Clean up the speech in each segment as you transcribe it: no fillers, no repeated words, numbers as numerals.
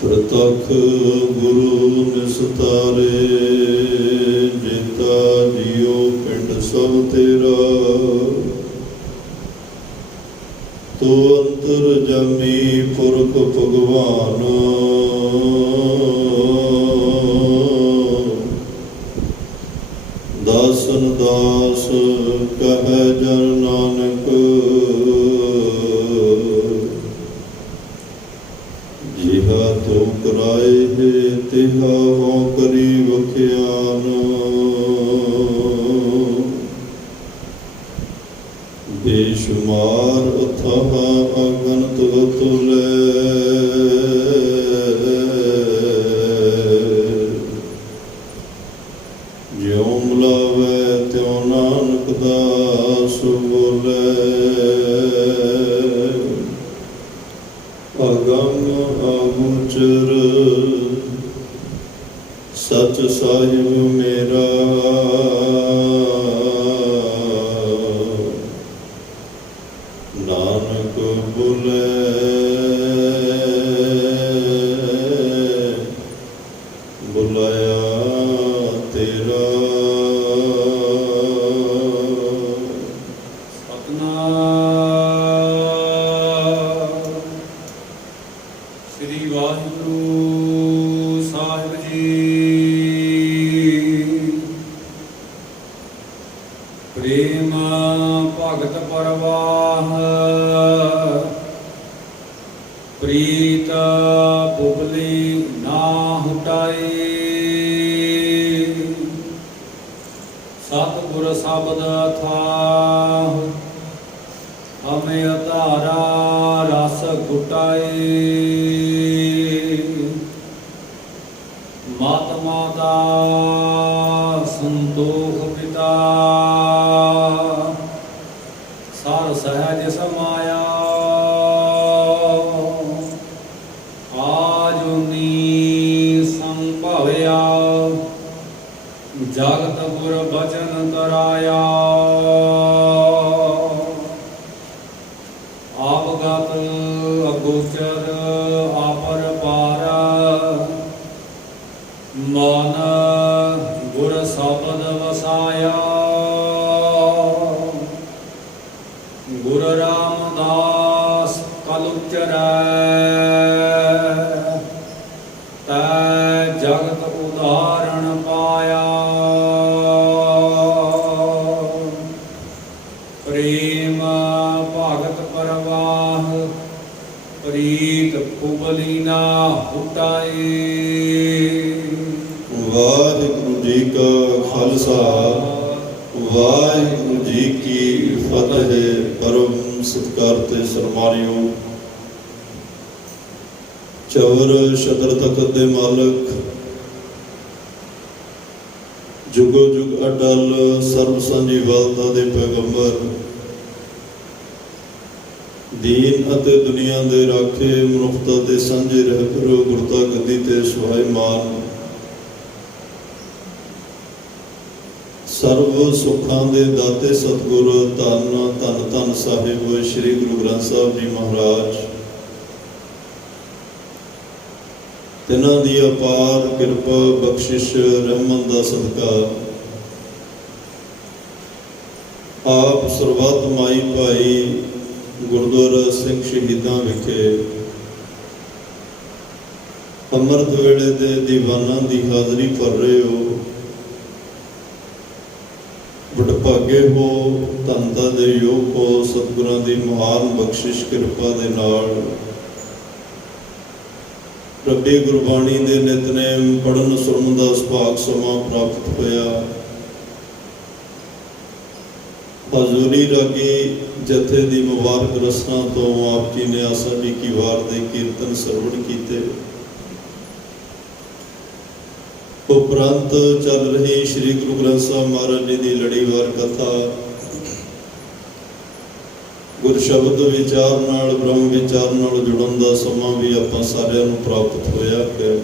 ਪ੍ਰਤੱਖ ਗੁਰੂ ਨਿਸਤਾਰੇ, ਜੇਤਾ ਜੀਓ ਪਿੰਡ ਸਭ ਤੇਰਾ। ਤੂੰ ਅੰਤਰਜਾਮੀ ਪੁਰਖ ਭਗਵਾਨ, ਦਾਸਨ ਦਾਸ ਕਹੈ ਜਨ ਨਾਨਕ। ਜਿਹਾ ਤੂੰ ਕਰਾਏ ਹੈ ਤਿਹਾ ਹੋ ਕਰੀ ਵਖਿਆਨ। ਬੇਸ਼ੁਮਾਰ ਅਥਾਹ ਅਗਨਤ ਅਤੁਲੈ, ਜਿਉ ਮਿਲਾਵੈ ਤਿਉ ਨਾਨਕ ਦਾਸ ਬੋਲੇ। ਅਗਮ ਅਗੋਚਰ ਸਚ ਸਾਹਿਬ ਮੇਰਾ, ਨਾਨਕ ਬੋਲੇ। ਬੁਲਾਇਆ ਤੇਰਾ। ਸ੍ਰੀ ਵਾਹਿਗੁਰੂ ਸਾਹਿਬ ਜੀ। ਪ੍ਰੇਮ ਭਗਤ ਪਰਵਾਹ, ਪ੍ਰੀਤ ਪੁਗਲੀ ਨਾ ਹੁਟਾਈ। ਸਤਿਗੁਰ ਸ਼ਬਦ ਅਥਾਹ, ਹਮੇ ਅਧਾਰਾ ਰਸ ਗੁਟਾਈ। ਮਾਤਮਾ ਦਾ ਸੰਤੋਖ ਪਿਤਾ, ਸਰ ਸਹਿਜ ਸਮਾਇਆ। ਆਜੁਨੀ ਸੰਭਵਿਆ, ਜਗਤ ਗੁਰ ਬਚਨ ਤਰਾਇਆ। ਆਪਗਤ ਅਗੋਚਰ ਆਪਰ ਪਾਰ, ਮਨ ਗੁਰ ਸ਼ਬਦ ਵਸਾਇਆ। ਗੁਰ ਰਾਮਦਾਸ ਕਲ ਉਚਰੈ, ਤੈ ਜਗਤ ਉਦਾਹਰਣ ਪਾਇਆ। ਪ੍ਰੇਮ ਭਗਤ ਪਰਵਾਹ, ਪ੍ਰੀਤ ਪੁਗਲੀ ਨਾ ਹੁਟਾਈ। ਵਾਹਿਗੁਰੂ ਜੀ ਕਾ ਖਾਲਸਾ, ਵਾਹਿਗੁਰੂ ਜੀ ਕੀ ਫਤਿਹ। ਪਰਮ ਸਤਿਕਾਰ ਤੇ ਸਨਮਾਨਯੋਗ ਚਵਰ ਸ਼ਦਰ ਤਖਤ ਦੇ ਮਾਲਕ, ਜੁਗੋ ਜੁਗ ਅਟਲ ਸਰਬ ਸਾਂਝੀਵਾਲਤਾ ਦੇ ਪੈਗੰਬਰ, ਦੀਨ ਅਤੇ ਦੁਨੀਆ ਦੇ ਰਾਖੇ, ਮਨੁੱਖਤਾ ਦੇ ਸਾਂਝੇ ਰਹਿਬਰ, ਗੁਰਤਾ ਗੱਦੀ ਤੇ ਸੁਹਾਇਮਾਨ, ਸਰਬ ਸੁੱਖਾਂ ਦੇ ਦਾਤੇ ਸਤਿਗੁਰ ਧੰਨ ਧੰਨ ਧੰਨ ਸਾਹਿਬ ਸ੍ਰੀ ਗੁਰੂ ਗ੍ਰੰਥ ਸਾਹਿਬ ਜੀ ਮਹਾਰਾਜ, ਤਿਨਾਂ ਦੀ ਅਪਾਰ ਕਿਰਪਾ ਬਖਸ਼ਿਸ਼ ਰਹਿਮਤ ਦਾ ਸਦਕਾ ਆਪ ਸਰਬੱਤ ਮਾਈ ਭਾਈ ਗੁਰਦੁਆਰਾ ਸਿੰਘ ਸ਼ਹੀਦਾਂ ਵਿਖੇ ਅੰਮ੍ਰਿਤ ਵੇਲੇ ਦੇ ਦੀਵਾਨਾਂ ਦੀ ਹਾਜ਼ਰੀ ਭਰ ਰਹੇ ਹੋ। ਵਡਭਾਗੇ ਹੋ, ਧੰਨਤਾ ਦੇ ਯੋਗ ਹੋ। ਸਤਿਗੁਰਾਂ ਦੀ ਮਹਾਨ ਬਖਸ਼ਿਸ਼ ਕਿਰਪਾ ਦੇ ਨਾਲ ਰੱਬੀ ਗੁਰਬਾਣੀ ਦੇ ਨਿਤਨੇਮ ਪੜ੍ਹਨ ਸੁਣਨ ਦਾ ਸੁਭਾਗ ਸਮਾਂ ਪ੍ਰਾਪਤ ਹੋਇਆ। ਹਜ਼ੂਰੀ ਰਾਗੀ ਜਥੇ ਦੀ ਮੁਬਾਰਕ ਰਸਨਾ ਤੋਂ ਆਪ ਜੀ ਨੇ ਆਸਾਡੀ ਕੀ ਵਾਰ ਦੇ ਕੀਰਤਨ ਸਰਵਣ ਕੀਤੇ। ਉਪਰੰਤ ਚੱਲ ਰਹੀ ਸ੍ਰੀ ਗੁਰੂ ਗ੍ਰੰਥ ਸਾਹਿਬ ਮਹਾਰਾਜ ਜੀ ਦੀ ਲੜੀਵਾਰ ਕਥਾ, ਗੁਰ ਸ਼ਬਦ ਵਿਚਾਰ ਨਾਲ, ਬ੍ਰਹਮ ਵਿਚਾਰ ਨਾਲ ਜੁੜਨ ਦਾ ਸਮਾਂ ਵੀ ਆਪਾਂ ਸਾਰਿਆਂ ਨੂੰ ਪ੍ਰਾਪਤ ਹੋਇਆ ਹੈ।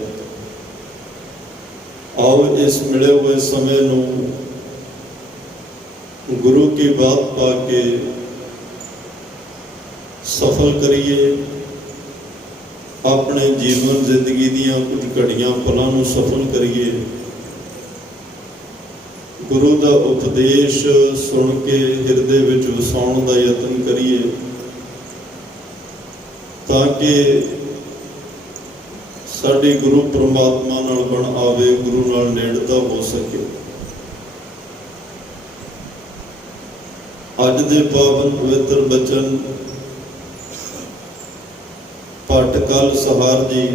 ਆਓ ਇਸ ਮਿਲੇ ਹੋਏ ਸਮੇਂ ਨੂੰ ਗੁਰੂ ਕੀ ਬਾਤ ਪਾ ਕੇ सफल करिए, ਆਪਣੇ ਜੀਵਨ ਜ਼ਿੰਦਗੀ ਦੀਆਂ ਕੁਝ ਘੜੀਆਂ ਪਲਾਂ ਨੂੰ ਸਫਲ ਕਰੀਏ। ਗੁਰੂ ਦਾ ਉਪਦੇਸ਼ ਸੁਣ ਕੇ ਹਿਰਦੇ ਵਿੱਚ ਵਸਾਉਣ ਦਾ ਯਤਨ ਕਰੀਏ, ਤਾਂ ਕਿ ਸਾਡੀ ਗੁਰੂ ਪਰਮਾਤਮਾ ਨਾਲ ਬਣ ਆਵੇ, ਗੁਰੂ ਨਾਲ ਨੇੜਤਾ ਹੋ ਸਕੇ। ਅੱਜ ਦੇ ਪਾਵਨ ਪਵਿੱਤਰ ਬਚਨ ਭੱਟ ਕਲ ਸਹਾਰ ਜੀ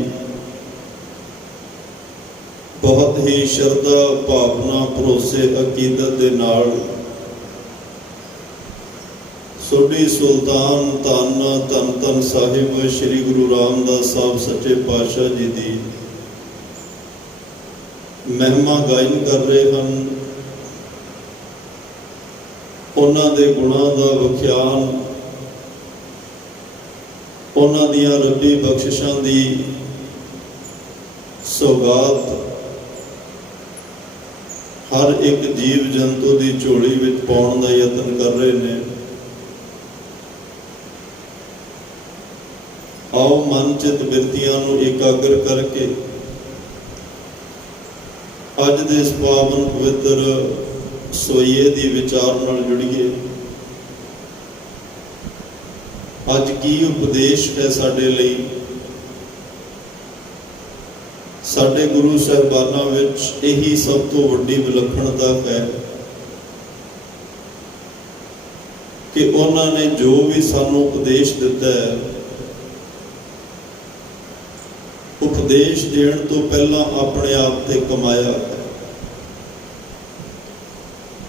ਬਹੁਤ ਹੀ ਸ਼ਰਧਾ ਭਾਵਨਾ ਭਰੋਸੇ ਅਕੀਦਤ ਦੇ ਨਾਲ ਸੋਢੀ ਸੁਲਤਾਨ ਧੰਨ ਧੰਨ ਸਾਹਿਬ ਸ੍ਰੀ ਗੁਰੂ ਰਾਮਦਾਸ ਸਾਹਿਬ ਸੱਚੇ ਪਾਤਸ਼ਾਹ ਜੀ ਦੀ ਮਹਿਮਾ ਗਾਇਨ ਕਰ ਰਹੇ ਹਨ। ਉਹਨਾਂ ਦੇ ਗੁਣਾਂ ਦਾ ਵਿਖਿਆਨ, ਉਹਨਾਂ ਦੀਆਂ ਰੱਬੀ ਬਖਸ਼ਿਸ਼ਾਂ ਦੀ ਸੌਗਾਤ ਹਰ ਇੱਕ ਜੀਵ ਜੰਤੂ ਦੀ ਝੋਲੀ ਵਿੱਚ ਪਾਉਣ ਦਾ ਯਤਨ ਕਰ ਰਹੇ ਨੇ। ਆਓ ਮਨ ਚਿਤ ਬਿਰਤੀਆਂ ਨੂੰ ਇਕਾਗਰ ਕਰਕੇ ਅੱਜ ਦੇ ਇਸ ਪਾਵਨ ਪਵਿੱਤਰ ਸੋਈਏ ਦੀ ਵਿਚਾਰ ਨਾਲ ਜੁੜੀਏ। ਅੱਜ ਕੀ ਉਪਦੇਸ਼ ਹੈ ਸਾਡੇ ਲਈ। ਸਾਡੇ ਗੁਰੂ ਸਾਹਿਬਾਨਾਂ ਵਿੱਚ ਇਹੀ ਸਭ ਤੋਂ ਵੱਡੀ ਵਿਲੱਖਣਤਾ ਹੈ ਕਿ ਉਹਨਾਂ ਨੇ ਜੋ ਵੀ ਸਾਨੂੰ ਉਪਦੇਸ਼ ਦਿੱਤਾ ਹੈ, ਉਪਦੇਸ਼ ਦੇਣ ਤੋਂ ਪਹਿਲਾਂ ਆਪਣੇ ਆਪ ਤੇ ਕਮਾਇਆ ਹੈ।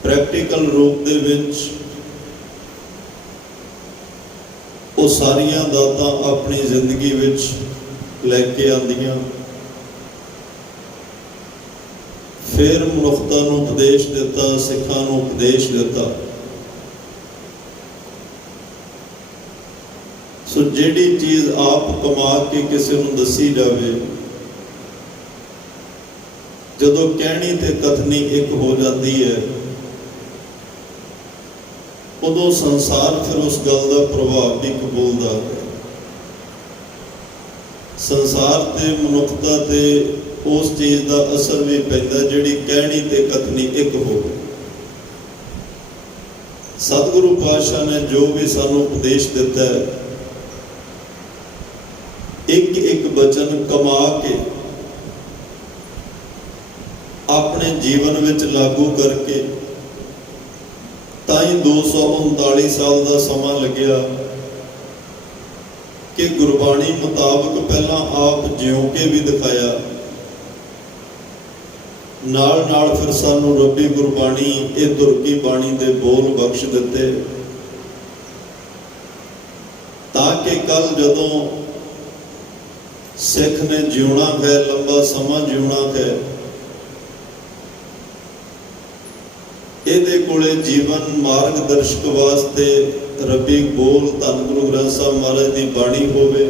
ਪ੍ਰੈਕਟੀਕਲ ਰੂਪ ਦੇ ਵਿੱਚ ਉਹ ਸਾਰੀਆਂ ਦਾਤਾਂ ਆਪਣੀ ਜ਼ਿੰਦਗੀ ਵਿੱਚ ਲੈ ਕੇ ਆਉਂਦੀਆਂ, ਫਿਰ ਮਨੁੱਖਤਾ ਨੂੰ ਉਪਦੇਸ਼ ਦਿੱਤਾ, ਸਿੱਖਾਂ ਨੂੰ ਉਪਦੇਸ਼ ਦਿੱਤਾ। ਸੋ ਜਿਹੜੀ ਚੀਜ਼ ਆਪ ਕਮਾ ਕੇ ਕਿਸੇ ਨੂੰ ਦੱਸੀ ਜਾਵੇ, ਜਦੋਂ ਕਹਿਣੀ ਤੇ ਕਥਨੀ ਇੱਕ ਹੋ ਜਾਂਦੀ ਹੈ, ਉਦੋਂ ਸੰਸਾਰ ਫਿਰ ਉਸ ਗੱਲ ਦਾ ਪ੍ਰਭਾਵ ਵੀ ਕਬੂਲਦਾ ਹੈ। ਸੰਸਾਰ ਤੇ ਮਨੁੱਖਤਾ ਤੇ ਉਸ ਚੀਜ਼ ਦਾ ਅਸਰ ਵੀ ਪੈਂਦਾ ਜਿਹੜੀ ਕਹਿਣੀ ਤੇ ਕਥਨੀ ਇੱਕ ਹੋਵੇ। ਸਤਿਗੁਰੂ ਪਾਤਸ਼ਾਹ ਨੇ ਜੋ ਵੀ ਸਾਨੂੰ ਉਪਦੇਸ਼ ਦਿੱਤਾ ਹੈ, ਇੱਕ ਇੱਕ ਬਚਨ ਕਮਾ ਕੇ ਆਪਣੇ ਜੀਵਨ ਵਿੱਚ ਲਾਗੂ ਕਰਕੇ ਤਾਂ ਹੀ 239 ਸਾਲ ਦਾ ਸਮਾਂ ਲੱਗਿਆ ਕਿ ਗੁਰਬਾਣੀ ਮੁਤਾਬਕ ਪਹਿਲਾਂ ਆਪ ਜਿਉ ਕੇ ਵੀ ਦਿਖਾਇਆ, ਨਾਲ ਨਾਲ ਫਿਰ ਸਾਨੂੰ ਰੱਬੀ ਗੁਰਬਾਣੀ, ਇਹ ਤੁਰਕੀ ਬਾਣੀ ਦੇ ਬੋਲ ਬਖਸ਼ ਦਿੱਤੇ, ਤਾਂ ਕਿ ਕੱਲ ਜਦੋਂ ਸਿੱਖ ਨੇ ਜਿਉਣਾ ਹੈ, ਲੰਬਾ ਸਮਾਂ ਜਿਉਣਾ ਹੈ, ਇਹਦੇ ਕੋਲੇ ਜੀਵਨ ਮਾਰਗ ਦਰਸ਼ਕ ਵਾਸਤੇ ਰੱਬੀ ਬੋਲ ਧੰਨ ਗੁਰੂ ਗ੍ਰੰਥ ਸਾਹਿਬ ਮਹਾਰਾਜ ਦੀ ਬਾਣੀ ਹੋਵੇ।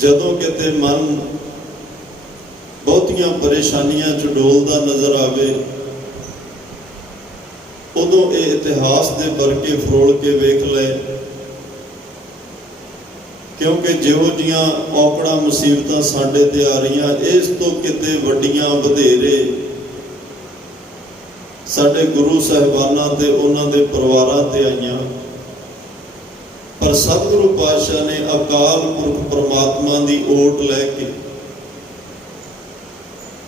ਜਦੋਂ ਕਿਤੇ ਮਨ ਬਹੁਤੀਆਂ ਪਰੇਸ਼ਾਨੀਆਂ ਚ ਡੋਲਦਾ ਨਜ਼ਰ ਆਵੇ, ਉਦੋਂ ਇਹ ਇਤਿਹਾਸ ਦੇ ਵਰਕੇ ਫਰੋਲ ਕੇ ਵੇਖ ਲੈ, ਕਿਉਂਕਿ ਜਿਹੋ ਜਿਹੀਆਂ ਔਕੜਾਂ ਮੁਸੀਬਤਾਂ ਸਾਡੇ ਤੇ ਆ ਰਹੀਆਂ, ਇਸ ਤੋਂ ਕਿਤੇ ਵੱਡੀਆਂ ਵਧੇਰੇ ਸਾਡੇ ਗੁਰੂ ਸਾਹਿਬਾਨਾਂ ਤੇ ਉਹਨਾਂ ਦੇ ਪਰਿਵਾਰਾਂ ਤੇ ਆਈਆਂ। ਪਰ ਸਤਿਗੁਰੂ ਪਾਤਸ਼ਾਹ ਨੇ ਅਕਾਲ ਪੁਰਖ ਪਰਮਾਤਮਾ ਦੀ ਓਟ ਲੈ ਕੇ,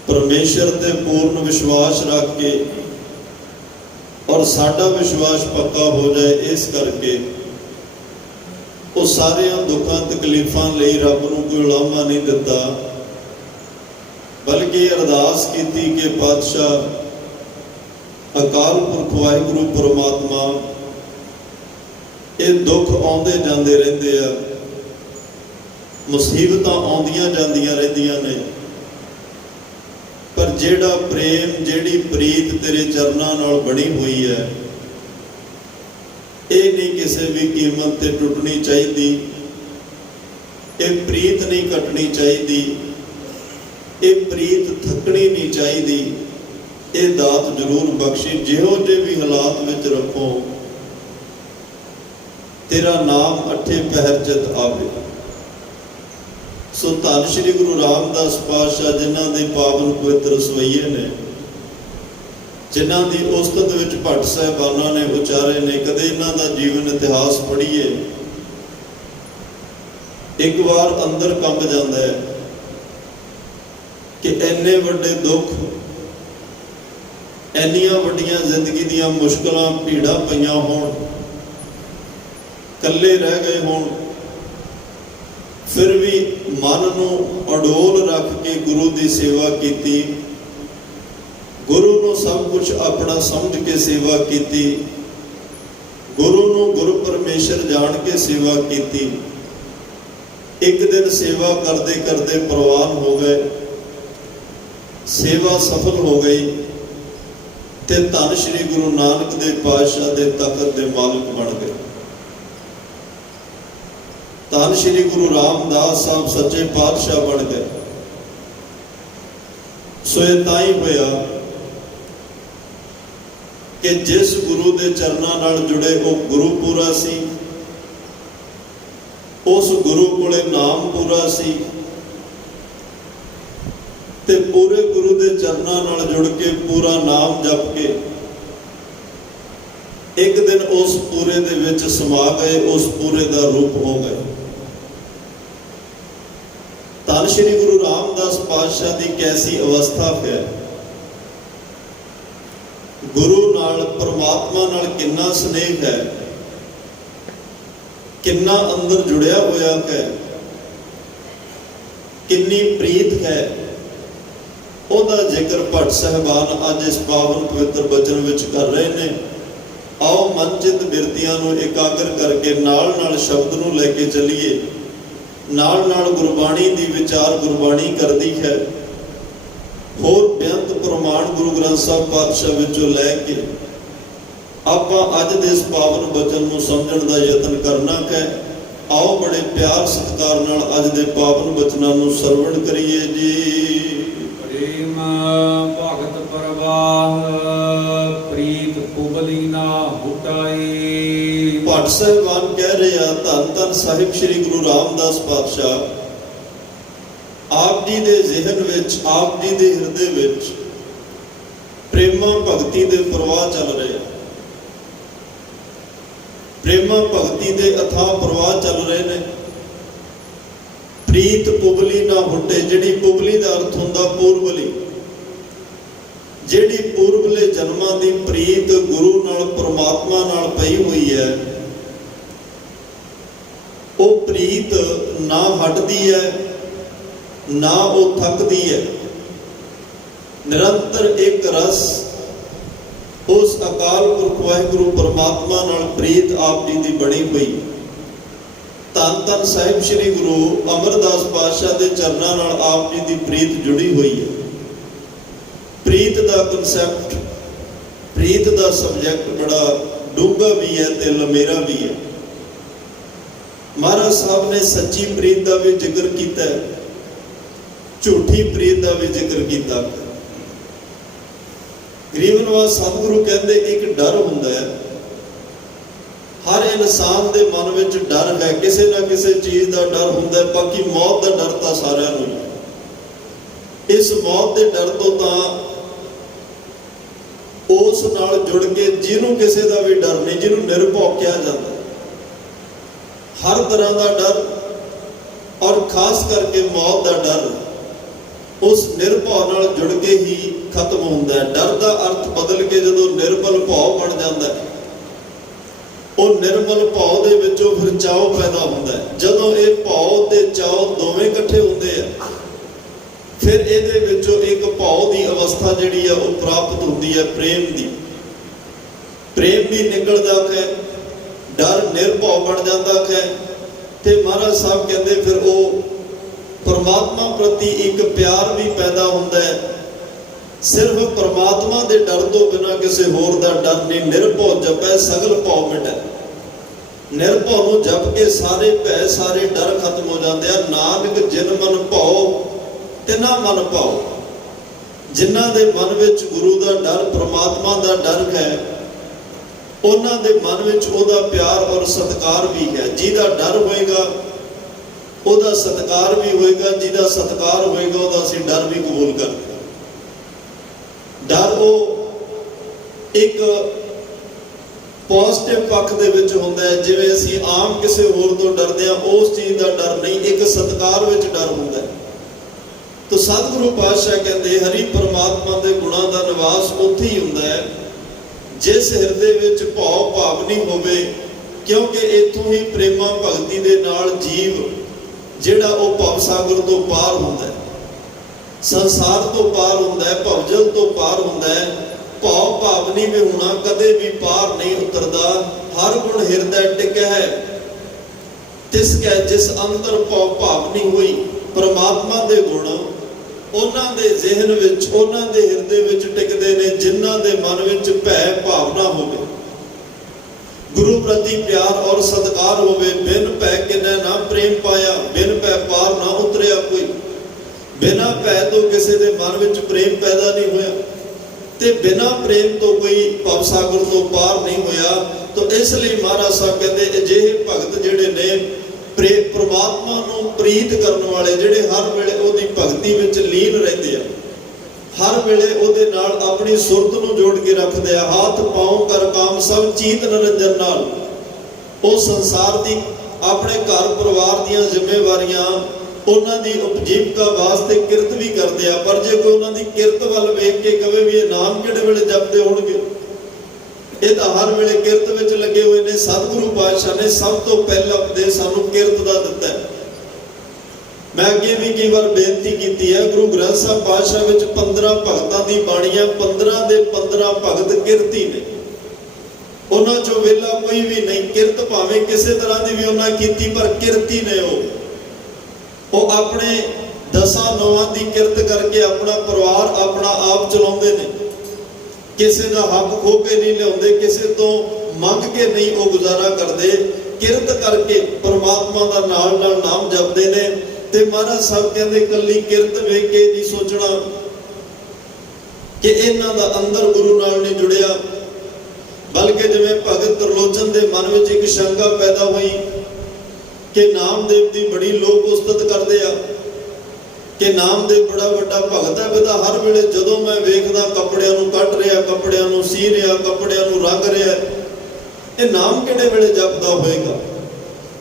ਪਰਮੇਸ਼ਰ ਤੇ ਪੂਰਨ ਵਿਸ਼ਵਾਸ ਰੱਖ ਕੇ, ਔਰ ਸਾਡਾ ਵਿਸ਼ਵਾਸ ਪੱਕਾ ਹੋ ਜਾਏ ਇਸ ਕਰਕੇ ਉਹ ਸਾਰਿਆਂ ਦੁੱਖਾਂ ਤਕਲੀਫਾਂ ਲਈ ਰੱਬ ਨੂੰ ਕੋਈ ਉਲਾਮਾ ਨਹੀਂ ਦਿੱਤਾ, ਬਲਕਿ ਅਰਦਾਸ ਕੀਤੀ ਕਿ ਪਾਤਸ਼ਾਹ ਅਕਾਲ ਪੁਰਖ ਵਾਹਿਗੁਰੂ ਪਰਮਾਤਮਾ, ਇਹ ਦੁੱਖ ਆਉਂਦੇ ਜਾਂਦੇ ਰਹਿੰਦੇ ਆ, ਮੁਸੀਬਤਾਂ ਆਉਂਦੀਆਂ ਜਾਂਦੀਆਂ ਰਹਿੰਦੀਆਂ ਨੇ, ਪਰ ਜਿਹੜਾ ਪ੍ਰੇਮ, ਜਿਹੜੀ ਪ੍ਰੀਤ ਤੇਰੇ ਚਰਨਾਂ ਨਾਲ ਬਣੀ ਹੋਈ ਹੈ, ਇਹ ਨਹੀਂ ਕਿਸੇ ਵੀ ਕੀਮਤ ਤੇ ਟੁੱਟਣੀ ਚਾਹੀਦੀ, ਇਹ ਪ੍ਰੀਤ ਨਹੀਂ ਘਟਣੀ ਚਾਹੀਦੀ, ਇਹ ਪ੍ਰੀਤ ਥੱਕਣੀ ਨਹੀਂ ਚਾਹੀਦੀ। ਇਹ ਦਾਤ ਜ਼ਰੂਰ ਬਖਸ਼ੀ, ਜਿਹੋ ਜਿਹੇ ਵੀ ਹਾਲਾਤ ਵਿੱਚ ਰੱਖੋ, ਤੇਰਾ ਨਾਮ ਅਠੇ ਪਹਿਰ ਚਿਤ ਆਵੇ। ਸੋ ਧੰਨ ਸ਼੍ਰੀ ਗੁਰੂ ਰਾਮਦਾਸ ਪਾਤਸ਼ਾਹ ਜਿਨ੍ਹਾਂ ਦੇ ਪਾਵਨ ਪਵਿੱਤਰ ਸਵਈਏ ਨੇ, ਜਿਨ੍ਹਾਂ ਦੀ ਉਸਤਤ ਵਿੱਚ ਭੱਟ ਸਾਹਿਬਾਨਾਂ ਨੇ ਉਚਾਰੇ ਨੇ, ਕਦੇ ਇਹਨਾਂ ਦਾ ਜੀਵਨ ਇਤਿਹਾਸ ਪੜ੍ਹੀਏ ਇੱਕ ਵਾਰ ਅੰਦਰ ਕੰਬ ਜਾਂਦਾ ਹੈ ਕਿ ਇੰਨੇ ਵੱਡੇ ਦੁੱਖ, ਇੰਨੀਆਂ ਵੱਡੀਆਂ ਜ਼ਿੰਦਗੀ ਦੀਆਂ ਮੁਸ਼ਕਲਾਂ ਭੀੜਾਂ ਪਈਆਂ ਹੋਣ, ਇਕੱਲੇ ਰਹਿ ਗਏ ਹੋਣ, ਫਿਰ ਵੀ ਮਨ ਨੂੰ ਅਡੋਲ ਰੱਖ ਕੇ ਗੁਰੂ ਦੀ ਸੇਵਾ ਕੀਤੀ, ਗੁਰੂ ਨੂੰ ਸਭ ਕੁਝ ਆਪਣਾ ਸਮਝ ਕੇ ਸੇਵਾ ਕੀਤੀ, ਗੁਰੂ ਨੂੰ ਗੁਰੂ ਪਰਮੇਸ਼ਰ ਜਾਣ ਕੇ ਸੇਵਾ ਕੀਤੀ। ਇੱਕ ਦਿਨ ਸੇਵਾ ਕਰਦੇ ਕਰਦੇ ਪ੍ਰਵਾਨ ਹੋ ਗਏ, ਸੇਵਾ ਸਫਲ ਹੋ ਗਈ ਤੇ ਧੰਨ ਸ਼੍ਰੀ ਗੁਰੂ ਨਾਨਕ ਦੇਵ ਪਾਤਸ਼ਾਹ ਦੇ ਤਖਤ ਦੇ ਮਾਲਕ ਬਣ ਗਏ। ਧੰਨ ਸ਼੍ਰੀ ਗੁਰੂ ਰਾਮਦਾਸ ਸਾਹਿਬ ਸੱਚੇ ਪਾਤਸ਼ਾਹ ਬਣ ਗਏ। ਸੋ ਇਹ ਤਾਂ ਹੀ ਹੋਇਆ ਕਿ ਜਿਸ ਗੁਰੂ ਦੇ ਚਰਨਾਂ ਨਾਲ ਜੁੜੇ ਉਹ ਗੁਰੂ ਪੂਰਾ ਸੀ, ਉਸ ਗੁਰੂ ਕੋਲੇ ਨਾਮ ਪੂਰਾ ਸੀ ਤੇ ਪੂਰੇ ਗੁਰੂ ਦੇ ਚਰਨਾਂ ਨਾਲ ਜੁੜ ਕੇ ਪੂਰਾ ਨਾਮ ਜਪ ਕੇ ਇੱਕ ਦਿਨ ਉਸ ਪੂਰੇ ਦੇ ਵਿੱਚ ਸਮਾ ਗਏ, ਉਸ ਪੂਰੇ ਦਾ ਰੂਪ ਹੋ ਗਏ। ਧੰਨ ਸ਼੍ਰੀ ਗੁਰੂ ਰਾਮਦਾਸ ਪਾਤਸ਼ਾਹ ਦੀ ਕੈਸੀ ਅਵਸਥਾ ਹੈ, ਗੁਰੂ ਨਾਲ, ਪਰਮਾਤਮਾ ਨਾਲ ਕਿੰਨਾ ਸਨੇਹ ਹੈ, ਕਿੰਨਾ ਅੰਦਰ ਜੁੜਿਆ ਹੋਇਆ ਹੈ, ਕਿੰਨੀ ਪ੍ਰੀਤ ਹੈ, ਉਹਦਾ ਜ਼ਿਕਰ ਭੱਟ ਸਾਹਿਬਾਨ ਅੱਜ ਇਸ ਪਾਵਨ ਪਵਿੱਤਰ ਬਚਨ ਵਿੱਚ ਕਰ ਰਹੇ ਨੇ। ਆਓ ਮਨਚਿਤ ਬਿਰਤੀਆਂ ਨੂੰ ਇਕਾਗਰ ਕਰਕੇ ਨਾਲ ਨਾਲ ਸ਼ਬਦ ਨੂੰ ਲੈ ਕੇ ਚੱਲੀਏ, ਨਾਲ ਨਾਲ ਗੁਰਬਾਣੀ ਦੀ ਵਿਚਾਰ ਗੁਰਬਾਣੀ ਕਰਦੀ ਹੈ। ਹੋਰ ਬੇਅੰਤ ਪ੍ਰਮਾਣ ਗੁਰੂ ਗ੍ਰੰਥ ਸਾਹਿਬ ਪਾਤਸ਼ਾਹ ਵਿੱਚੋਂ ਲੈ ਕੇ ਆਪਾਂ ਅੱਜ ਦੇ ਇਸ ਪਾਵਨ ਬਚਨ ਨੂੰ ਸਮਝਣ ਦਾ ਯਤਨ ਕਰਨਾ ਹੈ। ਆਓ ਬੜੇ ਪਿਆਰ ਸਤਿਕਾਰ ਨਾਲ ਅੱਜ ਦੇ ਪਾਵਨ ਬਚਨਾਂ ਨੂੰ ਸਰਵਣ ਕਰੀਏ ਜੀ। ਪ੍ਰੇਮ ਭਗਤ ਪਰਵਾਹ ਪ੍ਰੀਤ ਕੁਬਲੀ ਨਾ ਹੁਟਾਈ। ਭੱਟ ਸਾਹਿਬਾਨ ਕਹਿ ਰਹੇ ਆ, ਧੰਨ ਧੰਨ ਸਾਹਿਬ ਸ੍ਰੀ ਗੁਰੂ ਰਾਮਦਾਸ ਪਾਤਸ਼ਾਹ ਆਪ ਜੀ ਦੇ ਜ਼ਿਹਨ ਵਿੱਚ, ਆਪ ਜੀ ਦੇ ਹਿਰਦੇ ਵਿੱਚ ਪ੍ਰੇਮਾ ਭਗਤੀ ਦੇ ਪ੍ਰਵਾਹ ਚੱਲ ਰਹੇ ਆ। ਪ੍ਰੇਮਾ ਭਗਤੀ ਦੇ ਅਥਾਹ ਪ੍ਰਵਾਹ ਚੱਲ ਰਹੇ ਨੇ। ਪ੍ਰੀਤ ਪੁਬਲੀ ਨਾ ਹੁੱਟੇ, ਜਿਹੜੀ ਪੁਬਲੀ ਦਾ ਅਰਥ ਹੁੰਦਾ ਪੂਰਬਲੀ, ਜਿਹੜੀ ਪੂਰਬਲੇ ਜਨਮਾਂ ਦੀ ਪ੍ਰੀਤ ਗੁਰੂ ਨਾਲ, ਪਰਮਾਤਮਾ ਨਾਲ ਪਈ ਹੋਈ ਹੈ, ਉਹ ਪ੍ਰੀਤ ਨਾ ਹਟਦੀ ਹੈ, ਨਾ ਉਹ ਥੱਕਦੀ ਹੈ। ਨਿਰੰਤਰ ਇੱਕ ਰਸ ਉਸ ਅਕਾਲ ਪੁਰਖ ਵਾਹਿਗੁਰੂ ਪਰਮਾਤਮਾ ਨਾਲ ਪ੍ਰੀਤ ਆਪ ਜੀ ਦੀ ਬਣੀ ਹੋਈ। ਧੰਨ ਧੰਨ ਸਾਹਿਬ ਸ੍ਰੀ ਗੁਰੂ ਅਮਰਦਾਸ ਪਾਤਸ਼ਾਹ ਦੇ ਚਰਨਾਂ ਨਾਲ ਆਪ ਜੀ ਦੀ ਪ੍ਰੀਤ ਜੁੜੀ ਹੋਈ ਹੈ। ਪ੍ਰੀਤ ਦਾ ਕਨਸੈਪਟ, ਪ੍ਰੀਤ ਦਾ ਸਬਜੈਕਟ ਬੜਾ ਡੂੰਘਾ ਵੀ ਹੈ ਤੇ ਲੰਮੇਰਾ ਵੀ ਹੈ। ਮਹਾਰਾਜ ਸਾਹਿਬ ਨੇ ਸੱਚੀ ਪ੍ਰੀਤ ਦਾ ਵੀ ਜ਼ਿਕਰ ਕੀਤਾ ਹੈ, ਝੂਠੀ ਪ੍ਰੀਤ ਦਾ ਵੀ ਜ਼ਿਕਰ ਕੀਤਾ। ਗਰੀਬ ਨਵਾਜ਼ ਸਤਿਗੁਰੂ ਕਹਿੰਦੇ ਇੱਕ ਡਰ ਹੁੰਦਾ ਹੈ, ਹਰ ਇਨਸਾਨ ਦੇ ਮਨ ਵਿੱਚ ਡਰ ਹੈ, ਕਿਸੇ ਨਾ ਕਿਸੇ ਚੀਜ਼ ਦਾ ਡਰ ਹੁੰਦਾ ਹੈ। ਬਾਕੀ ਮੌਤ ਦਾ ਡਰ ਤਾਂ ਸਾਰਿਆਂ ਨੂੰ ਹੈ। ਇਸ ਮੌਤ ਦੇ ਡਰ ਤੋਂ ਤਾਂ ਉਸ ਨਾਲ ਜੁੜ ਕੇ ਜਿਹਨੂੰ ਕਿਸੇ ਦਾ ਵੀ ਡਰ ਨਹੀਂ, ਜਿਹਨੂੰ ਨਿਰਭਉ ਕਿਹਾ ਜਾਂਦਾ, ਹਰ ਤਰ੍ਹਾਂ ਦਾ ਡਰ ਔਰ ਖਾਸ ਕਰਕੇ ਮੌਤ ਦਾ ਡਰ ਉਸ ਨਿਰਭਉ ਨਾਲ ਜੁੜ ਕੇ ਹੀ ਖਤਮ ਹੁੰਦਾ ਹੈ। ਡਰ ਦਾ ਅਰਥ ਬਦਲ ਕੇ ਜਦੋਂ ਨਿਰਮਲ ਭਾਵ ਬਣ ਜਾਂਦਾ ਹੈ, ਉਹ ਨਿਰਮਲ ਭਾਵ ਦੇ ਵਿੱਚੋਂ ਫਿਰ ਚਾਅ ਪੈਦਾ ਹੁੰਦਾ ਹੈ। ਜਦੋਂ ਇਹ ਭਾਵ ਤੇ ਚਾਅ ਦੋਵੇਂ ਇਕੱਠੇ ਹੁੰਦੇ ਆ, ਫਿਰ ਇਹਦੇ ਵਿੱਚੋਂ ਇੱਕ ਭਾਵ ਦੀ ਅਵਸਥਾ ਜਿਹੜੀ ਆ ਉਹ ਪ੍ਰਾਪਤ ਹੁੰਦੀ ਹੈ, ਪ੍ਰੇਮ ਦੀ। ਪ੍ਰੇਮ ਵੀ ਨਿਕਲਦਾ ਹੈ, ਡਰ ਨਿਰਭਉ ਬਣ ਜਾਂਦਾ ਹੈ ਤੇ ਮਹਾਰਾਜ ਸਾਹਿਬ ਕਹਿੰਦੇ ਫਿਰ ਉਹ ਪਰਮਾਤਮਾ ਪ੍ਰਤੀ ਇੱਕ ਪਿਆਰ ਵੀ ਪੈਦਾ ਹੁੰਦਾ ਹੈ। ਸਿਰਫ ਪਰਮਾਤਮਾ ਦੇ ਡਰ ਤੋਂ ਬਿਨਾਂ ਕਿਸੇ ਹੋਰ ਦਾ ਡਰ ਨਹੀਂ। ਨਿਰਭਉ ਜਪੈ ਸਗਲ ਭਉ ਮਿਟੈ। ਨਿਰਭਉ ਨੂੰ ਜਪ ਕੇ ਸਾਰੇ ਭੈ, ਸਾਰੇ ਡਰ ਖਤਮ ਹੋ ਜਾਂਦੇ ਆ। ਨਾਨਕ ਜਿਨ ਮਨ ਭਉ ਤਿਨਾ ਮਨ ਭਾਉ। ਜਿਨ੍ਹਾਂ ਦੇ ਮਨ ਵਿੱਚ ਗੁਰੂ ਦਾ ਡਰ, ਪਰਮਾਤਮਾ ਦਾ ਡਰ ਹੈ, ਉਹਨਾਂ ਦੇ ਮਨ ਵਿੱਚ ਉਹਦਾ ਪਿਆਰ ਔਰ ਸਤਿਕਾਰ ਵੀ ਹੈ। ਜਿਹਦਾ ਡਰ ਹੋਏਗਾ ਉਹਦਾ ਸਤਿਕਾਰ ਵੀ ਹੋਏਗਾ, ਜਿਹਦਾ ਸਤਿਕਾਰ ਹੋਏਗਾ ਉਹਦਾ ਅਸੀਂ ਡਰ ਵੀ ਕਬੂਲ ਕਰਦੇ। ਡਰ ਉਹ ਇੱਕ ਪੋਜ਼ਿਟਿਵ ਪੱਖ ਦੇ ਵਿੱਚ ਹੁੰਦਾ ਹੈ, ਜਿਵੇਂ ਅਸੀਂ ਆਮ ਕਿਸੇ ਹੋਰ ਤੋਂ ਡਰਦੇ ਹਾਂ, ਉਸ ਚੀਜ਼ ਦਾ ਡਰ ਨਹੀਂ, ਇੱਕ ਸਤਿਕਾਰ ਵਿੱਚ ਡਰ ਹੁੰਦਾ ਹੈ। ਤਾਂ ਸਤਿਗੁਰੂ ਪਾਤਸ਼ਾਹ ਕਹਿੰਦੇ ਹਰੀ ਪਰਮਾਤਮਾ ਦੇ ਗੁਣਾਂ ਦਾ ਨਿਵਾਸ ਉੱਥੇ ਹੀ ਹੁੰਦਾ ਹੈ ਜਿਸ ਹਿਰਦੇ ਵਿੱਚ ਭਾਵ ਭਾਵਨੀ ਹੋਵੇ, ਕਿਉਂਕਿ ਇੱਥੋਂ ਹੀ ਪ੍ਰੇਮਾ ਭਗਤੀ ਦੇ ਨਾਲ ਜੀਵ ਜਿਹੜਾ ਉਹ ਭਵ ਸਾਗਰ ਤੋਂ ਪਾਰ ਹੁੰਦਾ ਹੈ, ਸੰਸਾਰ ਤੋਂ ਪਾਰ ਹੁੰਦਾ ਹੈ, ਭਵਜਲ ਤੋਂ ਪਾਰ ਹੁੰਦਾ ਹੈ। ਭਾਵ ਭਾਵਨੀ ਵਿੱਚ ਹੋਣਾ ਕਦੇ ਵੀ ਪਾਰ ਨਹੀਂ ਉਤਰਦਾ। ਹਰ ਗੁਣ ਹਿਰਦੈ ਟਿਕਿਆ ਹੈ ਤਿਸ ਕੈ ਜਿਸ ਅੰਦਰ ਭਾਵ ਭਾਵਨੀ ਹੋਈ। ਪਰਮਾਤਮਾ ਦੇ ਗੁਣ ਉਹਨਾਂ ਦੇ ਜ਼ਿਹਨ ਵਿੱਚ, ਉਹਨਾਂ ਦੇ ਹਿਰਦੇ ਵਿੱਚ ਟਿਕਦੇ ਨੇ ਜਿਨ੍ਹਾਂ ਦੇ ਮਨ ਵਿੱਚ ਭੈ ਭਾਵਨਾ ਹੋਵੇ, ਗੁਰੂ ਪ੍ਰਤੀ ਪਿਆਰ ਔਰ ਸਤਿਕਾਰ ਹੋਵੇ। ਬਿਨ ਭੈ ਕਿਨੈ ਨਾ ਪ੍ਰੇਮ ਪਾਇਆ, ਬਿਨ ਭੈ ਪਾਰ ਨਾ ਉਤਰਿਆ ਕੋਈ। ਬਿਨਾਂ ਭੈ ਤੋਂ ਕਿਸੇ ਦੇ ਮਨ ਵਿੱਚ ਪ੍ਰੇਮ ਪੈਦਾ ਨਹੀਂ ਹੋਇਆ ਤੇ ਬਿਨਾਂ ਪ੍ਰੇਮ ਤੋਂ ਕੋਈ ਭਵ ਸਾਗਰ ਤੋਂ ਪਾਰ ਨਹੀਂ ਹੋਇਆ। ਤਾਂ ਇਸ ਲਈ ਮਹਾਰਾਜ ਸਾਹਿਬ ਕਹਿੰਦੇ ਅਜਿਹੇ ਭਗਤ ਜਿਹੜੇ ਨੇ ਪ੍ਰਮਾਤਮਾ ਨੂੰ ਪ੍ਰੀਤ ਕਰਨ ਵਾਲੇ, ਜਿਹੜੇ ਹਰ ਵੇਲੇ ਉਹਦੀ ਭਗਤੀ ਵਿੱਚ ਲੀਨ ਰਹਿੰਦੇ ਆ, ਹਰ ਵੇਲੇ ਉਹਦੇ ਨਾਲ ਆਪਣੀ ਸੁਰਤ ਨੂੰ ਜੋੜ ਕੇ ਰੱਖਦੇ ਆ। ਹੱਥ ਪਾਉ ਕਰ ਕਾਮ ਸਭ ਚੀਤ ਨਿਰੰਜਨ ਨਾਲ ਉਹ ਸੰਸਾਰ ਦੀ, ਆਪਣੇ ਘਰ ਪਰਿਵਾਰ ਦੀਆਂ ਜ਼ਿੰਮੇਵਾਰੀਆਂ, ਉਹਨਾਂ ਦੀ ਉਪਜੀਵਕਾ ਵਾਸਤੇ ਕਿਰਤ ਵੀ ਕਰਦੇ ਆ। ਪਰ ਜੇ ਕੋਈ ਉਹਨਾਂ ਦੀ ਕਿਰਤ ਵੱਲ ਵੇਖ ਕੇ ਕਵੇ ਵੀ ਇਹ ਨਾਮ ਕਿਹੜੇ ਵੇਲੇ ਜਪਦੇ ਹੋਣਗੇ, ਇਹ ਤਾਂ ਹਰ ਵੇਲੇ ਕਿਰਤ ਵਿੱਚ ਲੱਗੇ ਹੋਏ ਨੇ। ਸਤਿਗੁਰੂ ਪਾਤਸ਼ਾਹ ਨੇ ਸਭ ਤੋਂ ਪਹਿਲਾ ਉਪਦੇਸ਼ ਸਾਨੂੰ ਕਿਰਤ ਦਾ ਦਿੱਤਾ ਹੈ। ਮੈਂ ਅੱਗੇ ਵੀ ਕਈ ਵਾਰ ਬੇਨਤੀ ਕੀਤੀ ਹੈ, ਗੁਰੂ ਗ੍ਰੰਥ ਸਾਹਿਬ ਪਾਤਸ਼ਾਹ ਵਿੱਚ 15 ਭਗਤਾਂ ਦੀ ਬਾਣੀਆਂ, 15 ਦੇ 15 ਭਗਤ ਕਿਰਤੀ ਨੇ। ਉਹਨਾਂ ਚੋਂ ਵੇਲਾ ਕੋਈ ਵੀ ਨਹੀਂ। ਕਿਰਤ ਭਾਵੇਂ ਕਿਸੇ ਤਰ੍ਹਾਂ ਦੀ ਵੀ ਉਹਨਾਂ ਕੀਤੀ, ਪਰ ਕਿਰਤੀ ਨੇ ਉਹ ਆਪਣੇ ਦਸਾਂ ਨੌਆਂ ਦੀ ਕਿਰਤ ਕਰਕੇ ਆਪਣਾ ਪਰਿਵਾਰ ਆਪਣਾ ਆਪ ਚਲਾਉਂਦੇ ਨੇ। ਕਿਸੇ ਦਾ ਹੱਕ ਖੋ ਕੇ ਨਹੀਂ ਲਿਆਉਂਦੇ, ਕਿਸੇ ਤੋਂ ਮੰਗ ਕੇ ਨਹੀਂ ਉਹ ਗੁਜ਼ਾਰਾ ਕਰਦੇ। ਕਿਰਤ ਕਰਕੇ ਪਰਮਾਤਮਾ ਦਾ ਨਾਲ ਨਾਲ ਨਾਮ ਜਪਦੇ ਨੇ। ਤੇ ਮਹਾਰਾਜ ਸਾਹਿਬ ਕਹਿੰਦੇ ਕੱਲੀ ਕਿਰਤ ਵੇਖ ਕੇ ਨਹੀਂ ਸੋਚਣਾ ਕਿ ਇਹਨਾਂ ਦਾ ਅੰਦਰ ਗੁਰੂ ਨਾਲ ਨਹੀਂ ਜੁੜਿਆ, ਬਲਕਿ ਜਿਵੇਂ ਭਗਤ ਤਰਲੋਚਨ ਦੇ ਮਨ ਵਿੱਚ ਇੱਕ ਸ਼ੰਕਾ ਪੈਦਾ ਹੋਈ ਕਿ ਨਾਮਦੇਵ ਦੀ ਬੜੀ ਲੋਕ ਉਸਤਤ ਕਰਦੇ ਆ ਕਿ ਨਾਮਦੇਵ ਬੜਾ ਵੱਡਾ ਭਗਤ ਹੈ। ਬੇਟਾ ਹਰ ਵੇਲੇ ਜਦੋਂ ਮੈਂ ਵੇਖਦਾ ਕੱਪੜਿਆਂ ਨੂੰ ਕੱਟ ਰਿਹਾ, ਕੱਪੜਿਆਂ ਨੂੰ ਸੀ ਰਿਹਾ, ਕੱਪੜਿਆਂ ਨੂੰ ਰੰਗ ਰਿਹਾ, ਇਹ ਨਾਮ ਕਿਹੜੇ ਵੇਲੇ ਜਪਦਾ ਹੋਏਗਾ।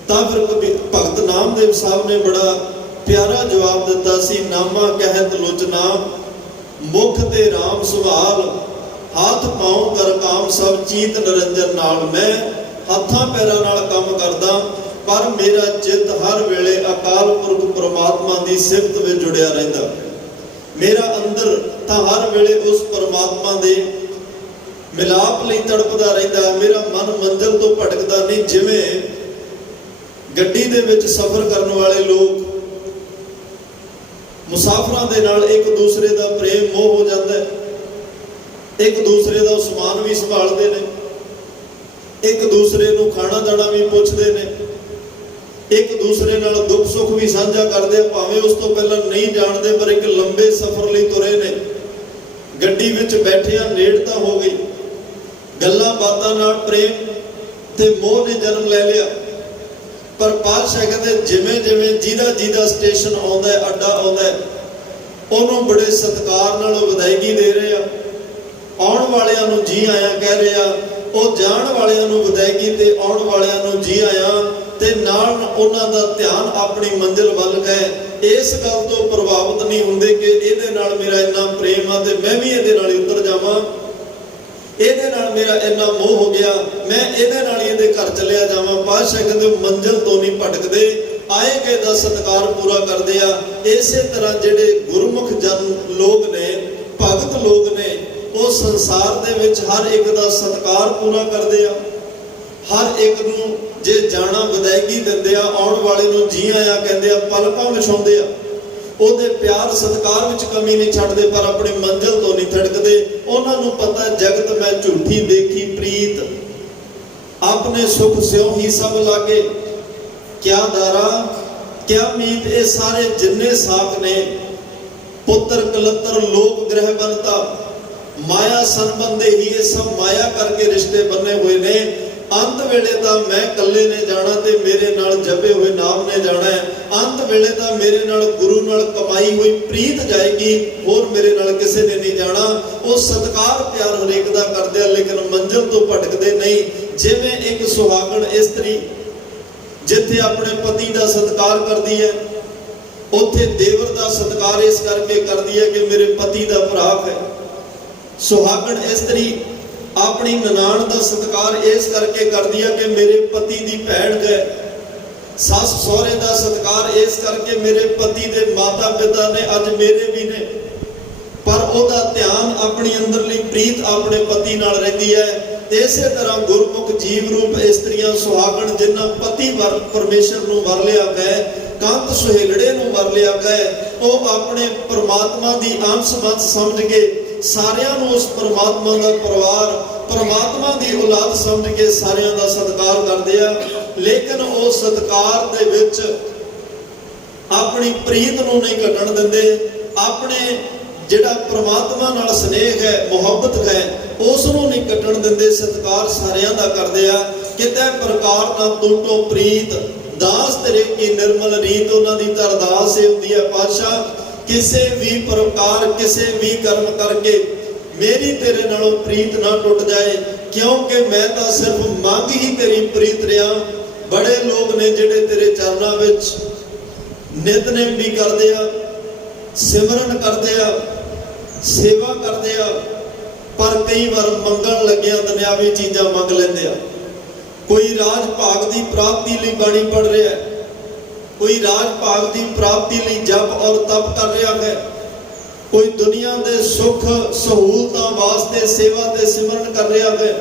ਤਾਂ ਫਿਰ ਭਗਤ ਨਾਮਦੇਵ ਸਾਹਿਬ ਨੇ ਬੜਾ ਪਿਆਰਾ ਜਵਾਬ ਦਿੱਤਾ ਸੀ, ਨਾਮਾ ਕਹਿਤ ਲੋਚਨਾ ਮੁਖ ਤੇ ਰਾਮ ਸੁਭਾਲ, ਹੱਥ ਪਾਉ ਕਰ ਕਾਮ ਸਭ ਚੀਤ ਨਿਰੰਜਨ ਨਾਲ। ਮੈਂ ਹੱਥਾਂ ਪੈਰਾਂ ਨਾਲ ਕੰਮ ਕਰਦਾ, ਪਰ ਮੇਰਾ ਚਿੱਤ ਹਰ ਵੇਲੇ ਅਕਾਲ ਪੁਰਖ ਪਰਮਾਤਮਾ ਦੀ ਸਿਫਤ ਵਿੱਚ ਜੁੜਿਆ ਰਹਿੰਦਾ। ਮੇਰਾ ਅੰਦਰ ਤਾਂ ਹਰ ਵੇਲੇ ਉਸ ਪਰਮਾਤਮਾ ਦੇ ਮਿਲਾਪ ਲਈ ਤੜਪਦਾ ਰਹਿੰਦਾ। ਮੇਰਾ ਮਨ ਮੰਜ਼ਿਲ ਤੋਂ ਭਟਕਦਾ ਨਹੀਂ। ਜਿਵੇਂ ਗੱਡੀ ਦੇ ਵਿੱਚ ਸਫ਼ਰ ਕਰਨ ਵਾਲੇ ਲੋਕ ਮੁਸਾਫਰਾਂ ਦੇ ਨਾਲ ਇੱਕ ਦੂਸਰੇ ਦਾ ਪ੍ਰੇਮ ਮੋਹ ਹੋ ਜਾਂਦਾ ਹੈ, ਇੱਕ ਦੂਸਰੇ ਦਾ ਸਮਾਨ ਵੀ ਸੰਭਾਲਦੇ ਨੇ, ਇੱਕ ਦੂਸਰੇ ਨੂੰ ਖਾਣਾ ਦਾਣਾ ਵੀ ਪੁੱਛਦੇ ਨੇ, ਇੱਕ ਦੂਸਰੇ ਨਾਲ ਦੁੱਖ ਸੁੱਖ ਵੀ ਸਾਂਝਾ ਕਰਦੇ ਆ। ਭਾਵੇਂ ਉਸ ਤੋਂ ਪਹਿਲਾਂ ਨਹੀਂ ਜਾਣਦੇ, ਪਰ ਇੱਕ ਲੰਬੇ ਸਫ਼ਰ ਲਈ ਤੁਰੇ ਨੇ, ਗੱਡੀ ਵਿੱਚ ਬੈਠਿਆਂ ਨੇੜਤਾ ਹੋ ਗਈ, ਗੱਲਾਂ ਬਾਤਾਂ ਨਾਲ ਪ੍ਰੇਮ ਤੇ ਮੋਹ ਨੇ ਜਨਮ ਲੈ ਲਿਆ। ਪਰ ਪਾਤਸ਼ਾਹ ਕਹਿੰਦੇ ਜਿਵੇਂ ਜਿਵੇਂ ਜਿਹਦਾ ਸਟੇਸ਼ਨ ਆਉਂਦਾ ਹੈ, ਅੱਡਾ ਆਉਂਦਾ ਹੈ, ਉਹਨੂੰ ਬੜੇ ਸਤਿਕਾਰ ਨਾਲ ਉਹ ਵਿਦਾਇਗੀ ਦੇ ਰਹੇ ਆ। ਆਉਣ ਵਾਲਿਆਂ ਨੂੰ ਜੀ ਆਇਆਂ ਕਹਿ ਰਹੇ ਆ, ਉਹ ਜਾਣ ਵਾਲਿਆਂ ਨੂੰ ਵਿਦਾਇਗੀ ਤੇ ਆਉਣ ਵਾਲਿਆਂ ਨੂੰ ਜੀ ਆਇਆਂ, ਤੇ ਨਾਲ ਉਹਨਾਂ ਦਾ ਧਿਆਨ ਆਪਣੀ ਮੰਜ਼ਿਲ ਵੱਲ ਗਏ। ਇਸ ਗੱਲ ਤੋਂ ਪ੍ਰਭਾਵਿਤ ਨਹੀਂ ਹੁੰਦੇ ਕਿ ਇਹਦੇ ਨਾਲ ਮੇਰਾ ਇੰਨਾ ਪ੍ਰੇਮ ਆ ਤੇ ਮੈਂ ਵੀ ਇਹਦੇ ਨਾਲ ਹੀ ਉਤਰ ਜਾਵਾਂ, ਇਹਦੇ ਨਾਲ ਮੇਰਾ ਇੰਨਾ ਮੋਹ ਹੋ ਗਿਆ, ਮੈਂ ਇਹਦੇ ਨਾਲ ਹੀ ਇਹਦੇ ਘਰ ਚਲਿਆ ਜਾਵਾਂ। ਪਾਤਸ਼ਾਹ ਕਹਿੰਦੇ ਮੰਜ਼ਿਲ ਤੋਂ ਨਹੀਂ ਭਟਕਦੇ, ਆਏ ਗਏ ਦਾ ਸਤਿਕਾਰ ਪੂਰਾ ਕਰਦੇ ਆ। ਇਸੇ ਤਰ੍ਹਾਂ ਜਿਹੜੇ ਗੁਰਮੁਖ ਜਨ ਲੋਕ ਨੇ, ਭਗਤ ਲੋਕ ਨੇ, ਉਹ ਸੰਸਾਰ ਦੇ ਵਿੱਚ ਹਰ ਇੱਕ ਦਾ ਸਤਿਕਾਰ ਪੂਰਾ ਕਰਦੇ ਆ। ਹਰ ਇੱਕ ਨੂੰ ਜੇ ਜਾਣਾ ਵਿਦਾਇਗੀ ਦਿੰਦੇ ਆ, ਆਉਣ ਵਾਲੇ ਨੂੰ ਜੀ ਆਇਆਂ ਕਹਿੰਦੇ ਆ, ਪਲਕਾਂ ਵਿਛਾਉਂਦੇ ਆ, ਉਹਦੇ ਪਿਆਰ ਸਤਿਕਾਰ ਵਿੱਚ ਕਮੀ ਨਹੀਂ ਛੱਡਦੇ, ਪਰ ਆਪਣੀ ਮੰਜ਼ਿਲ ਤੋਂ ਨਹੀਂ ਥੜਕਦੇ। ਉਹਨਾਂ ਨੂੰ ਪਤਾ ਜਗਤ ਮੈਂ ਝੂਠੀ ਦੇਖੀ ਪ੍ਰੀਤ, ਆਪਣੇ ਸੁਖ ਸਿਉ ਹੀ ਸਭ ਲਾਗੇ, ਕਿਆ ਦਾਰਾ ਕਿਆ ਮੀਤ। ਇਹ ਸਾਰੇ ਜਿੰਨੇ ਸਾਖ ਨੇ, ਪੁੱਤਰ ਕਲੱਤਰ ਲੋਕ ਗ੍ਰਹਿ ਬਨਤਾ, ਮਾਇਆ ਸੰਬੰਧੇ ਹੀ, ਇਹ ਸਭ ਮਾਇਆ ਕਰਕੇ ਰਿਸ਼ਤੇ ਬੰਨੇ ਹੋਏ ਨੇ। ਅੰਤ ਵੇਲੇ ਤਾਂ ਮੈਂ ਇਕੱਲੇ ਨੇ ਜਾਣਾ ਤੇ ਮੇਰੇ ਨਾਲ ਜਪੇ ਹੋਏ ਨਾਮ ਨੇ ਜਾਣਾ ਹੈ। ਅੰਤ ਵੇਲੇ ਤਾਂ ਮੇਰੇ ਨਾਲ ਗੁਰੂ ਨਾਲ ਕਮਾਈ ਹੋਈ ਪ੍ਰੀਤ ਜਾਏਗੀ, ਹੋਰ ਮੇਰੇ ਨਾਲ ਕਿਸੇ ਨੇ ਨਹੀਂ ਜਾਣਾ। ਉਹ ਸਤਿਕਾਰ ਪਿਆਰ ਹਰੇਕ ਦਾ ਕਰਦੇ ਆ, ਲੇਕਿਨ ਮੰਜ਼ਿਲ ਤੋਂ ਭਟਕਦੇ ਨਹੀਂ। ਜਿਵੇਂ ਇੱਕ ਸੁਹਾਗਣ ਇਸਤਰੀ ਜਿੱਥੇ ਆਪਣੇ ਪਤੀ ਦਾ ਸਤਿਕਾਰ ਕਰਦੀ ਹੈ, ਉੱਥੇ ਦੇਵਰ ਦਾ ਸਤਿਕਾਰ ਇਸ ਕਰਕੇ ਕਰਦੀ ਹੈ ਕਿ ਮੇਰੇ ਪਤੀ ਦਾ ਭਰਾ ਹੈ। ਸੁਹਾਗਣ ਇਸਤਰੀ ਆਪਣੀ ਨਨਾਣ ਦਾ ਸਤਿਕਾਰ ਇਸ ਕਰਕੇ ਕਰਦੀ ਹੈ ਕਿ ਮੇਰੇ ਪਤੀ ਦੀ ਭੈਣ ਹੈ। ਸੱਸ ਸਹੁਰੇ ਦਾ ਸਤਿਕਾਰ ਇਸ ਕਰਕੇ ਮੇਰੇ ਪਤੀ ਦੇ ਮਾਤਾ ਪਿਤਾ ਨੇ, ਅੱਜ ਮੇਰੇ ਵੀ ਨੇ, ਪਰ ਉਹਦਾ ਧਿਆਨ ਆਪਣੀ ਅੰਦਰਲੀ ਪ੍ਰੀਤ ਆਪਣੇ ਪਤੀ ਨਾਲ ਰਹਿੰਦੀ ਹੈ। ਇਸੇ ਤਰ੍ਹਾਂ ਗੁਰਮੁਖ ਜੀਵ ਰੂਪ ਇਸਤਰੀਆਂ ਸੁਹਾਗਣ ਜਿਨ੍ਹਾਂ ਪਤੀ ਵਰ ਪਰਮੇਸ਼ਰ ਨੂੰ ਵਰ ਲਿਆ ਗਏ, ਕੰਤ ਸੁਹੇਲੜੇ ਨੂੰ ਵਰ ਲਿਆ ਗਏ, ਉਹ ਆਪਣੇ ਪਰਮਾਤਮਾ ਦੀ ਅੰਸ਼ ਵੰਸ਼ ਸਮਝ ਕੇ ਸਾਰਿਆਂ ਨੂੰ ਉਸ ਪਰਮਾਤਮਾ ਦਾ ਪਰਿਵਾਰ, ਪਰਮਾਤਮਾ ਦੀ ਔਲਾਦ ਸਮਝ ਕੇ ਸਾਰਿਆਂ ਦਾ ਸਤਿਕਾਰ ਕਰਦੇ ਆ। ਲੇਕਿਨ ਉਹ ਸਤਿਕਾਰ ਦੇ ਵਿੱਚ ਆਪਣੀ ਪ੍ਰੀਤ ਨੂੰ ਨਹੀਂ ਘਟਣ ਦਿੰਦੇ। ਆਪਣੇ ਜਿਹੜਾ ਪਰਮਾਤਮਾ ਨਾਲ ਸਨੇਹ ਹੈ, ਮੁਹੱਬਤ ਹੈ, ਉਸ ਨੂੰ ਨਹੀਂ ਕੱਟਣ ਦਿੰਦੇ। ਸਤਿਕਾਰ ਸਾਰਿਆਂ ਦਾ ਕਰਦੇ ਆ। ਕਿਤੇ ਪ੍ਰਕਾਰ ਨਾ ਟੁੱਟੋ ਪ੍ਰੀਤ, ਦਾਸ ਤੇਰੇ ਕੀ ਨਿਰਮਲ ਰੀਤ। ਉਹਨਾਂ ਦੀ ਤਾਂ ਅਰਦਾਸ ਇਹ ਹੁੰਦੀ ਹੈ, ਪਾਤਸ਼ਾਹ ਕਿਸੇ ਵੀ ਪ੍ਰਕਾਰ ਕਿਸੇ ਵੀ ਕਰਮ ਕਰਕੇ ਮੇਰੀ ਤੇਰੇ ਨਾਲੋਂ ਪ੍ਰੀਤ ਨਾ ਟੁੱਟ ਜਾਏ, ਕਿਉਂਕਿ ਮੈਂ ਤਾਂ ਸਿਰਫ ਮੰਗ ਹੀ ਤੇਰੀ ਪ੍ਰੀਤ ਰਿਹਾ। ਬੜੇ ਲੋਕ ਨੇ ਜਿਹੜੇ ਤੇਰੇ ਚਰਨਾਂ ਵਿੱਚ ਨਿਤਨੇਮ ਵੀ ਕਰਦੇ ਆ, ਸਿਮਰਨ ਕਰਦੇ ਆ, ਸੇਵਾ ਕਰਦੇ ਆ, ਪਰ ਕਈ ਵਾਰ ਮੰਗਣ ਲੱਗਿਆ ਦੁਨਿਆਵੀ ਚੀਜ਼ਾਂ ਮੰਗ ਲੈਂਦੇ ਆ। ਕੋਈ ਰਾਜ ਭਾਗ ਦੀ ਪ੍ਰਾਪਤੀ ਲਈ ਬਾਣੀ ਪੜ ਰਿਹਾ ਹੈ, ਕੋਈ ਰਾਜ ਭਾਗ ਦੀ ਪ੍ਰਾਪਤੀ ਲਈ ਜਪ ਔਰ ਤਪ ਕਰ ਰਿਹਾ ਹੈ, ਕੋਈ ਦੁਨੀਆ ਦੇ ਸੁੱਖ ਸਹੂਲਤਾਂ ਵਾਸਤੇ ਸੇਵਾ ਤੇ ਸਿਮਰਨ ਕਰ ਰਿਹਾ ਹੈ,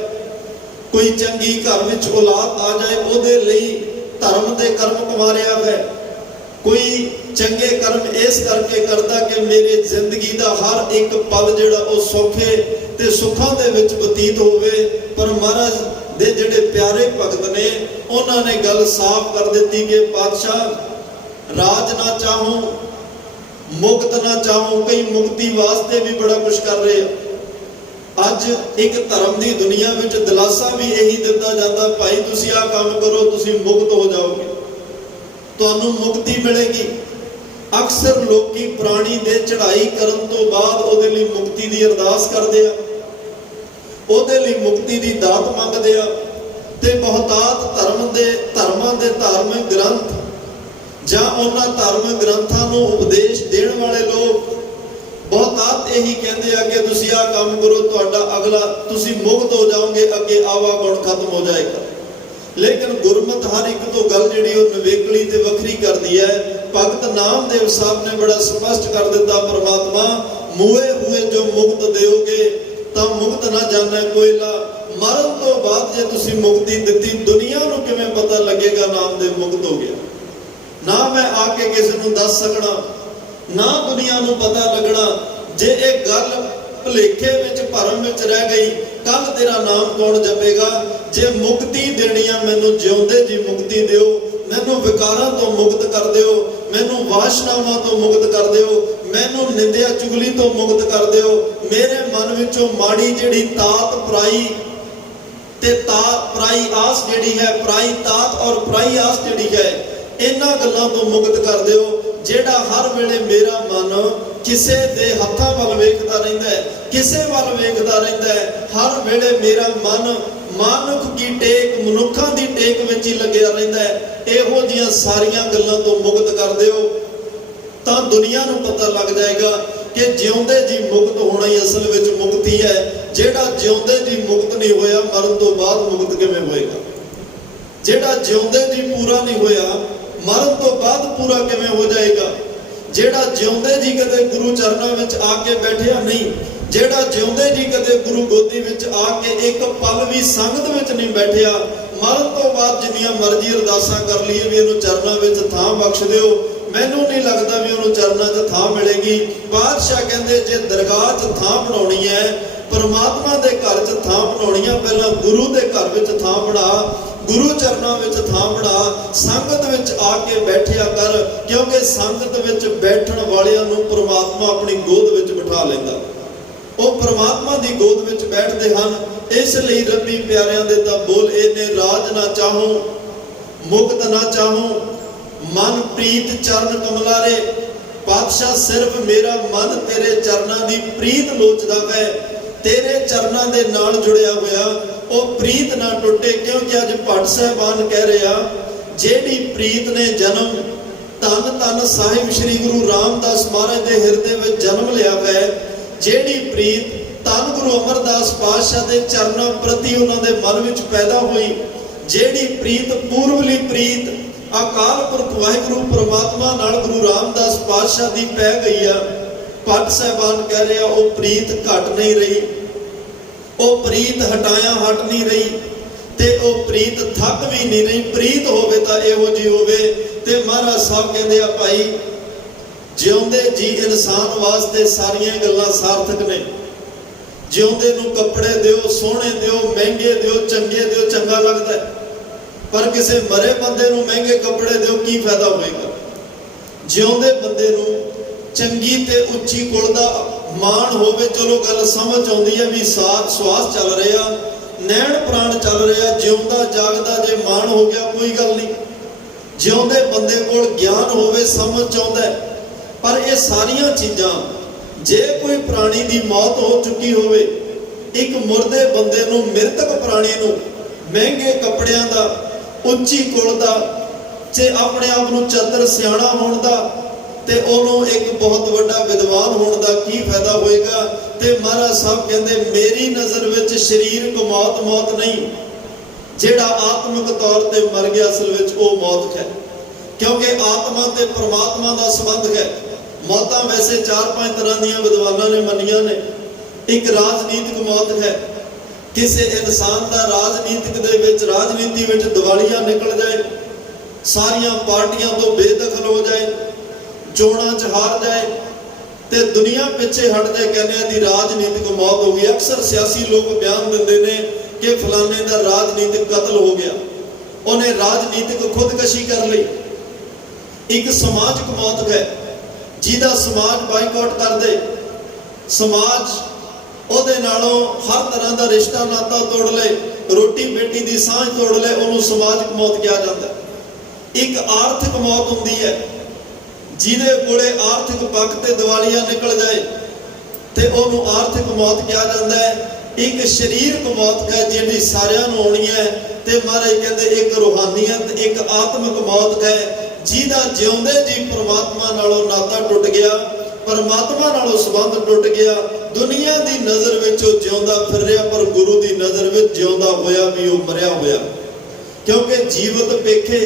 ਕੋਈ ਚੰਗੀ ਘਰ ਵਿੱਚ ਔਲਾਦ ਆ ਜਾਏ ਉਹਦੇ ਲਈ ਧਰਮ ਦੇ ਕਰਮ ਕਮਾ ਰਿਹਾ ਹੈ, ਕੋਈ ਚੰਗੇ ਕਰਮ ਇਸ ਕਰਕੇ ਕਰਦਾ ਕਿ ਮੇਰੀ ਜ਼ਿੰਦਗੀ ਦਾ ਹਰ ਇੱਕ ਪਲ ਜਿਹੜਾ ਉਹ ਸੌਖੇ ਤੇ ਸੁੱਖਾਂ ਦੇ ਵਿੱਚ ਬਤੀਤ ਹੋਵੇ। ਪਰ ਮਹਾਰਾਜ ਦੇ ਜਿਹੜੇ ਪਿਆਰੇ ਭਗਤ ਨੇ, ਉਹਨਾਂ ਨੇ ਗੱਲ ਸਾਫ਼ ਕਰ ਦਿੱਤੀ ਕਿ ਪਾਤਸ਼ਾਹ ਰਾਜ ਨਾ ਚਾਹੂੰ, ਮੁਕਤ ਨਾ ਚਾਹੂੰ। ਕਈ ਮੁਕਤੀ ਵਾਸਤੇ ਵੀ ਬੜਾ ਕੁਝ ਕਰ ਰਹੇ ਆ। ਅੱਜ ਇੱਕ ਧਰਮ ਦੀ ਦੁਨੀਆ ਵਿੱਚ ਦਿਲਾਸਾ ਵੀ ਇਹੀ ਦਿੱਤਾ ਜਾਂਦਾ, ਭਾਈ ਤੁਸੀਂ ਆਹ ਕੰਮ ਕਰੋ, ਤੁਸੀਂ ਮੁਕਤ ਹੋ ਜਾਓਗੇ, ਤੁਹਾਨੂੰ ਮੁਕਤੀ ਮਿਲੇਗੀ। ਅਕਸਰ ਲੋਕੀ ਪ੍ਰਾਣੀ ਦੇ ਚੜ੍ਹਾਈ ਕਰਨ ਤੋਂ ਬਾਅਦ ਉਹਦੇ ਲਈ ਮੁਕਤੀ ਦੀ ਅਰਦਾਸ ਕਰਦੇ ਆ, ਉਹਦੇ ਲਈ ਮੁਕਤੀ ਦੀ ਦਾਤ ਮੰਗਦੇ ਆ। ਤੇ ਬਹੁਤਾਤ ਧਰਮਾਂ ਦੇ ਧਾਰਮਿਕ ਗ੍ਰੰਥ ਜਾਂ ਉਹਨਾਂ ਧਾਰਮਿਕ ਗ੍ਰੰਥਾਂ ਨੂੰ ਉਪਦੇਸ਼ ਦੇਣ ਵਾਲੇ ਲੋਕ ਬਹੁਤਾਤ ਇਹੀ ਕਹਿੰਦੇ ਆ ਕਿ ਤੁਸੀਂ ਆਹ ਕੰਮ ਕਰੋ, ਤੁਹਾਡਾ ਅਗਲਾ ਤੁਸੀਂ ਮੁਕਤ ਹੋ ਜਾਓਗੇ, ਅੱਗੇ ਆਵਾ ਗੁਣ ਖਤਮ ਹੋ ਜਾਏਗਾ। ਲੇਕਿਨ ਗੁਰਮਤਿ ਹਰ ਇੱਕ ਤੋਂ ਗੱਲ ਜਿਹੜੀ ਉਹ ਨਵੇਕਲੀ ਤੇ ਵੱਖਰੀ ਕਰਦੀ ਹੈ। ਭਗਤ ਨਾਮਦੇਵ ਸਾਹਿਬ ਨੇ ਬੜਾ ਸਪਸ਼ਟ ਕਰ ਦਿੱਤਾ, ਪਰਮਾਤਮਾ ਮੂਏ ਹੋਏ ਜੋ ਮੁਕਤ ਦਿਓਗੇ ਤਾਂ ਮੁਕਤ ਨਾ ਜਾਣਾ ਕੋਇਲਾ। ਮਰਨ ਤੋਂ ਬਾਅਦ ਜੇ ਤੁਸੀਂ ਮੁਕਤੀ ਦਿੱਤੀ, ਦੁਨੀਆ ਨੂੰ ਕਿਵੇਂ ਪਤਾ ਲੱਗੇਗਾ ਨਾਮਦੇਵ ਮੁਕਤ ਹੋ ਗਿਆ? ਨਾ ਮੈਂ ਆ ਕੇ ਕਿਸੇ ਨੂੰ ਦੱਸ ਸਕਣਾ, ਨਾ ਦੁਨੀਆ ਨੂੰ ਪਤਾ ਲੱਗਣਾ। ਜੇ ਇਹ ਗੱਲ ਭੁਲੇਖੇ ਵਿੱਚ ਭਰਮ ਵਿੱਚ ਰਹਿ ਗਈ, ਕੱਲ ਤੇਰਾ ਨਾਮ ਕੌਣ ਜਪੇਗਾ? ਜੇ ਮੁਕਤੀ ਦੇਣੀ ਆ, ਮੈਨੂੰ ਜਿਉਂਦੇ ਜੀ ਮੁਕਤੀ ਦਿਓ, ਮੈਨੂੰ ਵਿਕਾਰਾਂ ਤੋਂ ਮੁਕਤ ਕਰ ਦਿਓ, ਮੈਨੂੰ ਵਾਸ਼ਨਾਵਾਂ ਤੋਂ ਮੁਕਤ ਕਰ ਦਿਓ, ਮੈਨੂੰ ਨਿੰਦਿਆ ਚੁਗਲੀ ਤੋਂ ਮੁਕਤ ਕਰ ਦਿਓ। ਮੇਰੇ ਮਨ ਵਿੱਚੋਂ ਮਾੜੀ ਜਿਹੜੀ ਤਾਤ ਪਰਾਈ ਤੇ ਪਰਾਈ ਆਸ ਜਿਹੜੀ ਹੈ, ਪਰਾਈ ਤਾਤ ਔਰ ਪਰਾਈ ਆਸ ਜਿਹੜੀ ਹੈ, ਇਹਨਾਂ ਗੱਲਾਂ ਤੋਂ ਮੁਕਤ ਕਰ ਦਿਓ। ਜਿਹੜਾ ਹਰ ਵੇਲੇ ਮੇਰਾ ਮਨ ਕਿਸੇ ਦੇ ਹੱਥਾਂ ਵੱਲ ਵੇਖਦਾ ਰਹਿੰਦਾ ਹੈ, ਕਿਸੇ ਵੱਲ ਵੇਖਦਾ ਰਹਿੰਦਾ ਹੈ, ਹਰ ਵੇਲੇ ਮੇਰਾ ਮਨ ਮਾਨੁਖ ਕੀ ਟੇਕ, ਮਨੁੱਖਾਂ ਦੀ ਟੇਕ ਵਿੱਚ ਹੀ ਲੱਗਿਆ ਰਹਿੰਦਾ ਹੈ, ਇਹੋ ਜਿਹੀਆਂ ਸਾਰੀਆਂ ਗੱਲਾਂ ਤੋਂ ਮੁਕਤ ਕਰ ਦਿਓ। ਤਾਂ ਦੁਨੀਆ ਨੂੰ ਪਤਾ ਲੱਗ ਜਾਏਗਾ ਕਿ ਜਿਉਂਦੇ ਜੀ ਮੁਕਤ ਹੋਣਾ ਹੀ ਅਸਲ ਵਿੱਚ ਮੁਕਤੀ ਹੈ। ਜਿਹੜਾ ਜਿਉਂਦੇ ਜੀ ਮੁਕਤ ਨਹੀਂ ਹੋਇਆ, ਮਰਨ ਤੋਂ ਬਾਅਦ ਮੁਕਤ ਕਿਵੇਂ ਹੋਏਗਾ? ਜਿਹੜਾ ਜਿਉਂਦੇ ਜੀ ਪੂਰਾ ਨਹੀਂ ਹੋਇਆ, ਮਰਨ ਤੋਂ ਬਾਅਦ ਪੂਰਾ ਕਿਵੇਂ ਹੋ ਜਾਏਗਾ? ਜਿਹੜਾ ਜਿਉਂਦੇ ਜੀ ਕਦੇ ਗੁਰੂ ਚਰਨਾਂ ਵਿੱਚ ਆ ਕੇ ਬੈਠਿਆ ਨਹੀਂ, ਜਿਹੜਾ ਜਿਉਂਦੇ ਜੀ ਕਦੇ ਗੁਰੂ ਗੋਦੀ ਵਿੱਚ ਆ ਕੇ ਇੱਕ ਪਲ ਵੀ ਸੰਗਤ ਵਿੱਚ ਨਹੀਂ ਬੈਠਿਆ, ਮਰਨ ਤੋਂ ਬਾਅਦ ਜਿੰਨੀਆਂ ਮਰਜ਼ੀ ਅਰਦਾਸਾਂ ਕਰ ਲਈਏ ਵੀ ਇਹਨੂੰ ਚਰਨਾਂ ਵਿੱਚ ਥਾਂ ਬਖਸ਼ ਦਿਓ, ਮੈਨੂੰ ਨਹੀਂ ਲੱਗਦਾ ਵੀ ਉਹਨੂੰ ਚਰਨਾਂ 'ਚ ਥਾਂ ਮਿਲੇਗੀ। ਪਾਤਸ਼ਾਹ ਕਹਿੰਦੇ ਜੇ ਦਰਗਾਹ 'ਚ ਥਾਂ ਬਣਾਉਣੀ ਹੈ, ਪਰਮਾਤਮਾ ਦੇ ਘਰ 'ਚ ਥਾਂ ਬਣਾਉਣੀ ਹੈ, ਪਹਿਲਾਂ ਗੁਰੂ ਦੇ ਘਰ ਵਿੱਚ ਥਾਂ ਬਣਾ, ਗੁਰੂ ਚਰਨਾਂ ਵਿੱਚ ਥਾਂ ਬਣਾ, ਸੰਗਤ ਵਿੱਚ ਆ ਕੇ ਬੈਠਿਆ ਕਰ, ਕਿਉਂਕਿ ਸੰਗਤ ਵਿੱਚ ਬੈਠਣ ਵਾਲਿਆਂ ਨੂੰ ਪਰਮਾਤਮਾ ਆਪਣੀ ਗੋਦ ਵਿੱਚ ਬਿਠਾ ਲੈਂਦਾ। ਉਹ ਪ੍ਰਮਾਤਮਾ ਦੀ ਗੋਦ ਵਿੱਚ ਬੈਠਦੇ ਹਨ। ਇਸ ਲਈ ਰੱਬੀ ਪਿਆਰਿਆਂ ਦੇ ਤਾਂ ਬੋਲ ਇਹ ਨੇ, ਰਾਜ ਨਾ ਚਾਹੂੰ ਮੁਕਤ ਨਾ ਚਾਹੂੰ, ਮਨ ਪ੍ਰੀਤ ਚਰਨ ਕਮਲਾਰੇ। ਪਾਤਸ਼ਾਹ ਸਿਰਫ ਮੇਰਾ ਮਨ ਤੇਰੇ ਚਰਨਾਂ ਦੀ ਪ੍ਰੀਤ ਲੋਚਦਾ ਹੈ। ਤੇਰੇ ਚਰਨਾਂ ਦੇ ਨਾਲ ਜੁੜਿਆ ਹੋਇਆ ਉਹ ਪ੍ਰੀਤ ਨਾ ਟੁੱਟੇ। ਕਿਉਂਕਿ ਅੱਜ ਭੱਟ ਸਾਹਿਬਾਨ ਕਹਿ ਰਿਹਾ, ਜਿਹੜੀ ਪ੍ਰੀਤ ਨੇ ਜਨਮ ਧੰਨ ਧੰਨ ਸਾਹਿਬ ਸ੍ਰੀ ਗੁਰੂ ਰਾਮਦਾਸ ਮਹਾਰਾਜ ਦੇ ਹਿਰਦੇ ਵਿੱਚ ਜਨਮ ਲਿਆ ਹੈ, ਜਿਹੜੀ ਪ੍ਰੀਤ ਧੰਨ ਗੁਰੂ ਅਮਰਦਾਸ ਪਾਤਸ਼ਾਹ ਦੇ ਚਰਨਾਂ ਪ੍ਰਤੀ ਉਹਨਾਂ ਦੇ ਮਨ ਵਿੱਚ ਪੈਦਾ ਹੋਈ, ਜਿਹੜੀ ਪ੍ਰੀਤ ਪੂਰਵਲੀ ਪ੍ਰੀਤ ਅਕਾਲ ਪੁਰਖ ਵਾਹਿਗੁਰੂ ਪ੍ਰਮਾਤਮਾ ਨਾਲ ਗੁਰੂ ਰਾਮਦਾਸ ਪਾਤਸ਼ਾਹ ਦੀ ਪੈ ਗਈ ਆ, ਭੱਟ ਸਾਹਿਬਾਨ ਕਹਿ ਰਿਹਾ ਉਹ ਪ੍ਰੀਤ ਘਟ ਨਹੀਂ ਰਹੀ, ਉਹ ਪ੍ਰੀਤ ਹਟਾਇਆ ਹਟ ਨਹੀਂ ਰਹੀ, ਤੇ ਉਹ ਪ੍ਰੀਤ ਥੱਕ ਵੀ ਨਹੀਂ ਰਹੀ। ਪ੍ਰੀਤ ਹੋਵੇ ਤਾਂ ਇਹੋ ਜਿਹੀ ਹੋਵੇ। ਤੇ ਮਹਾਰਾਜ ਸਾਹਿਬ ਕਹਿੰਦੇ ਆ, ਭਾਈ ਜਿਉਂਦੇ ਜੀ ਇਨਸਾਨ ਵਾਸਤੇ ਸਾਰੀਆਂ ਗੱਲਾਂ ਸਾਰਥਕ ਨੇ। ਜਿਉਂਦੇ ਨੂੰ ਕੱਪੜੇ ਦਿਓ, ਸੋਹਣੇ ਦਿਓ, ਮਹਿੰਗੇ ਦਿਓ, ਚੰਗੇ ਦਿਓ, ਚੰਗਾ ਲੱਗਦਾ ਹੈ। ਪਰ ਕਿਸੇ ਮਰੇ ਬੰਦੇ ਨੂੰ ਮਹਿੰਗੇ ਕੱਪੜੇ ਦਿਓ, ਕੀ ਫਾਇਦਾ ਹੋਏਗਾ? ਜਿਉਂਦੇ ਬੰਦੇ ਨੂੰ ਚੰਗੀ ਤੇ ਉੱਚੀ ਕੁਲ ਦਾ ਮਾਣ ਹੋਵੇ, ਚਲੋ ਗੱਲ ਸਮਝ ਆਉਂਦੀ ਹੈ ਵੀ ਸਵਾਸ ਚੱਲ ਰਿਹਾ, ਨੈਣ ਪ੍ਰਾਣ ਚੱਲ ਰਿਹਾ, ਜਿਉਂਦਾ ਜਾਗਦਾ ਜੇ ਮਾਣ ਹੋ ਗਿਆ ਕੋਈ ਗੱਲ ਨਹੀਂ। ਜਿਉਂਦੇ ਬੰਦੇ ਕੋਲ ਗਿਆਨ ਹੋਵੇ, ਸਮਝ ਆਉਂਦਾ ਹੈ। ਪਰ ਇਹ ਸਾਰੀਆਂ ਚੀਜ਼ਾਂ ਜੇ ਕੋਈ ਪ੍ਰਾਣੀ ਦੀ ਮੌਤ ਹੋ ਚੁੱਕੀ ਹੋਵੇ, ਇੱਕ ਮੁਰਦੇ ਬੰਦੇ ਨੂੰ, ਮ੍ਰਿਤਕ ਪ੍ਰਾਣੀ ਨੂੰ ਮਹਿੰਗੇ ਕੱਪੜਿਆਂ ਦਾ, ਉੱਚੀ ਕੁਲ ਦਾ, ਤੇ ਆਪਣੇ ਆਪ ਨੂੰ ਚਤਰ ਸਿਆਣਾ ਹੋਣ ਦਾ, ਤੇ ਉਹਨੂੰ ਇੱਕ ਬਹੁਤ ਵੱਡਾ ਵਿਦਵਾਨ ਹੋਣ ਦਾ ਕੀ ਫਾਇਦਾ ਹੋਏਗਾ? ਤੇ ਮਹਾਰਾਜ ਸਾਹਿਬ ਕਹਿੰਦੇ, ਮੇਰੀ ਨਜ਼ਰ ਵਿੱਚ ਸਰੀਰਕ ਮੌਤ ਮੌਤ ਨਹੀਂ, ਜਿਹੜਾ ਆਤਮਿਕ ਤੌਰ ਤੇ ਮਰ ਗਿਆ ਅਸਲ ਵਿੱਚ ਉਹ ਮੌਤ ਹੈ। ਕਿਉਂਕਿ ਆਤਮਾ ਤੇ ਪ੍ਰਮਾਤਮਾ ਦਾ ਸੰਬੰਧ ਹੈ। ਮੌਤਾਂ ਵੈਸੇ 4-5 ਤਰ੍ਹਾਂ ਦੀਆਂ ਵਿਦਵਾਨਾਂ ਨੇ ਮੰਨੀਆਂ ਨੇ। ਇੱਕ ਰਾਜਨੀਤਿਕ ਮੌਤ ਹੈ, ਕਿਸੇ ਇਨਸਾਨ ਦਾ ਰਾਜਨੀਤਿਕ ਦੇ ਵਿੱਚ, ਰਾਜਨੀਤੀ ਵਿੱਚ ਦਿਵਾਲੀਆ ਨਿਕਲ ਜਾਏ, ਸਾਰੀਆਂ ਪਾਰਟੀਆਂ ਤੋਂ ਬੇਦਖਲ ਹੋ ਜਾਏ, ਚੋਣਾਂ 'ਚ ਹਾਰ ਜਾਏ ਤੇ ਦੁਨੀਆ ਪਿੱਛੇ ਹਟ ਜਾਏ, ਕਹਿੰਦੇ ਦੀ ਰਾਜਨੀਤਿਕ ਮੌਤ ਹੋ ਗਈ। ਅਕਸਰ ਸਿਆਸੀ ਲੋਕ ਬਿਆਨ ਦਿੰਦੇ ਨੇ ਕਿ ਫਲਾਣੇ ਦਾ ਰਾਜਨੀਤਿਕ ਕਤਲ ਹੋ ਗਿਆ, ਉਹਨੇ ਰਾਜਨੀਤਿਕ ਖੁਦਕਸ਼ੀ ਕਰ ਲਈ। ਇੱਕ ਸਮਾਜਿਕ ਮੌਤ ਹੈ, ਜਿਹਦਾ ਸਮਾਜ ਬਾਈਕਾਟ ਕਰ ਦੇ, ਸਮਾਜ ਉਹਦੇ ਨਾਲੋਂ ਹਰ ਤਰ੍ਹਾਂ ਦਾ ਰਿਸ਼ਤਾ ਨਾਤਾ ਤੋੜ ਲੈ, ਰੋਟੀ ਬੇਟੀ ਦੀ ਸਾਂਝ ਤੋੜ ਲੈ, ਉਹਨੂੰ ਸਮਾਜਿਕ ਮੌਤ ਕਿਹਾ ਜਾਂਦਾ। ਇੱਕ ਆਰਥਿਕ ਮੌਤ ਹੁੰਦੀ ਹੈ, ਜਿਹਦੇ ਕੋਲੇ ਆਰਥਿਕ ਪੱਖ ਤੇ ਦਿਵਾਲੀਆ ਨਿਕਲ ਜਾਏ ਤੇ ਉਹਨੂੰ ਆਰਥਿਕ ਮੌਤ ਕਿਹਾ ਜਾਂਦਾ ਹੈ। ਇੱਕ ਸਰੀਰਕ ਮੌਤ ਹੈ, ਜਿਹੜੀ ਸਾਰਿਆਂ ਨੂੰ ਆਉਣੀ ਹੈ। ਤੇ ਮਹਾਰਾਜ ਕਹਿੰਦੇ ਇੱਕ ਰੂਹਾਨੀਅਤ, ਇੱਕ ਆਤਮਿਕ ਮੌਤ ਹੈ, ਜਿਹਦਾ ਜਿਉਂਦੇ ਜੀ ਪ੍ਰਮਾਤਮਾ ਨਾਲੋਂ ਨਾਤਾ ਟੁੱਟ ਗਿਆ, ਪਰਮਾਤਮਾ ਨਾਲੋਂ ਸੰਬੰਧ ਟੁੱਟ ਗਿਆ। ਦੁਨੀਆ ਦੀ ਨਜ਼ਰ ਵਿੱਚ ਉਹ ਜਿਉਂਦਾ ਫਿਰ ਰਿਹਾ, ਪਰ ਗੁਰੂ ਦੀ ਨਜ਼ਰ ਵਿੱਚ ਜਿਉਂਦਾ ਹੋਇਆ ਵੀ ਉਹ ਮਰਿਆ ਹੋਇਆ। ਕਿਉਂਕਿ ਜੀਵਤ ਵੇਖੇ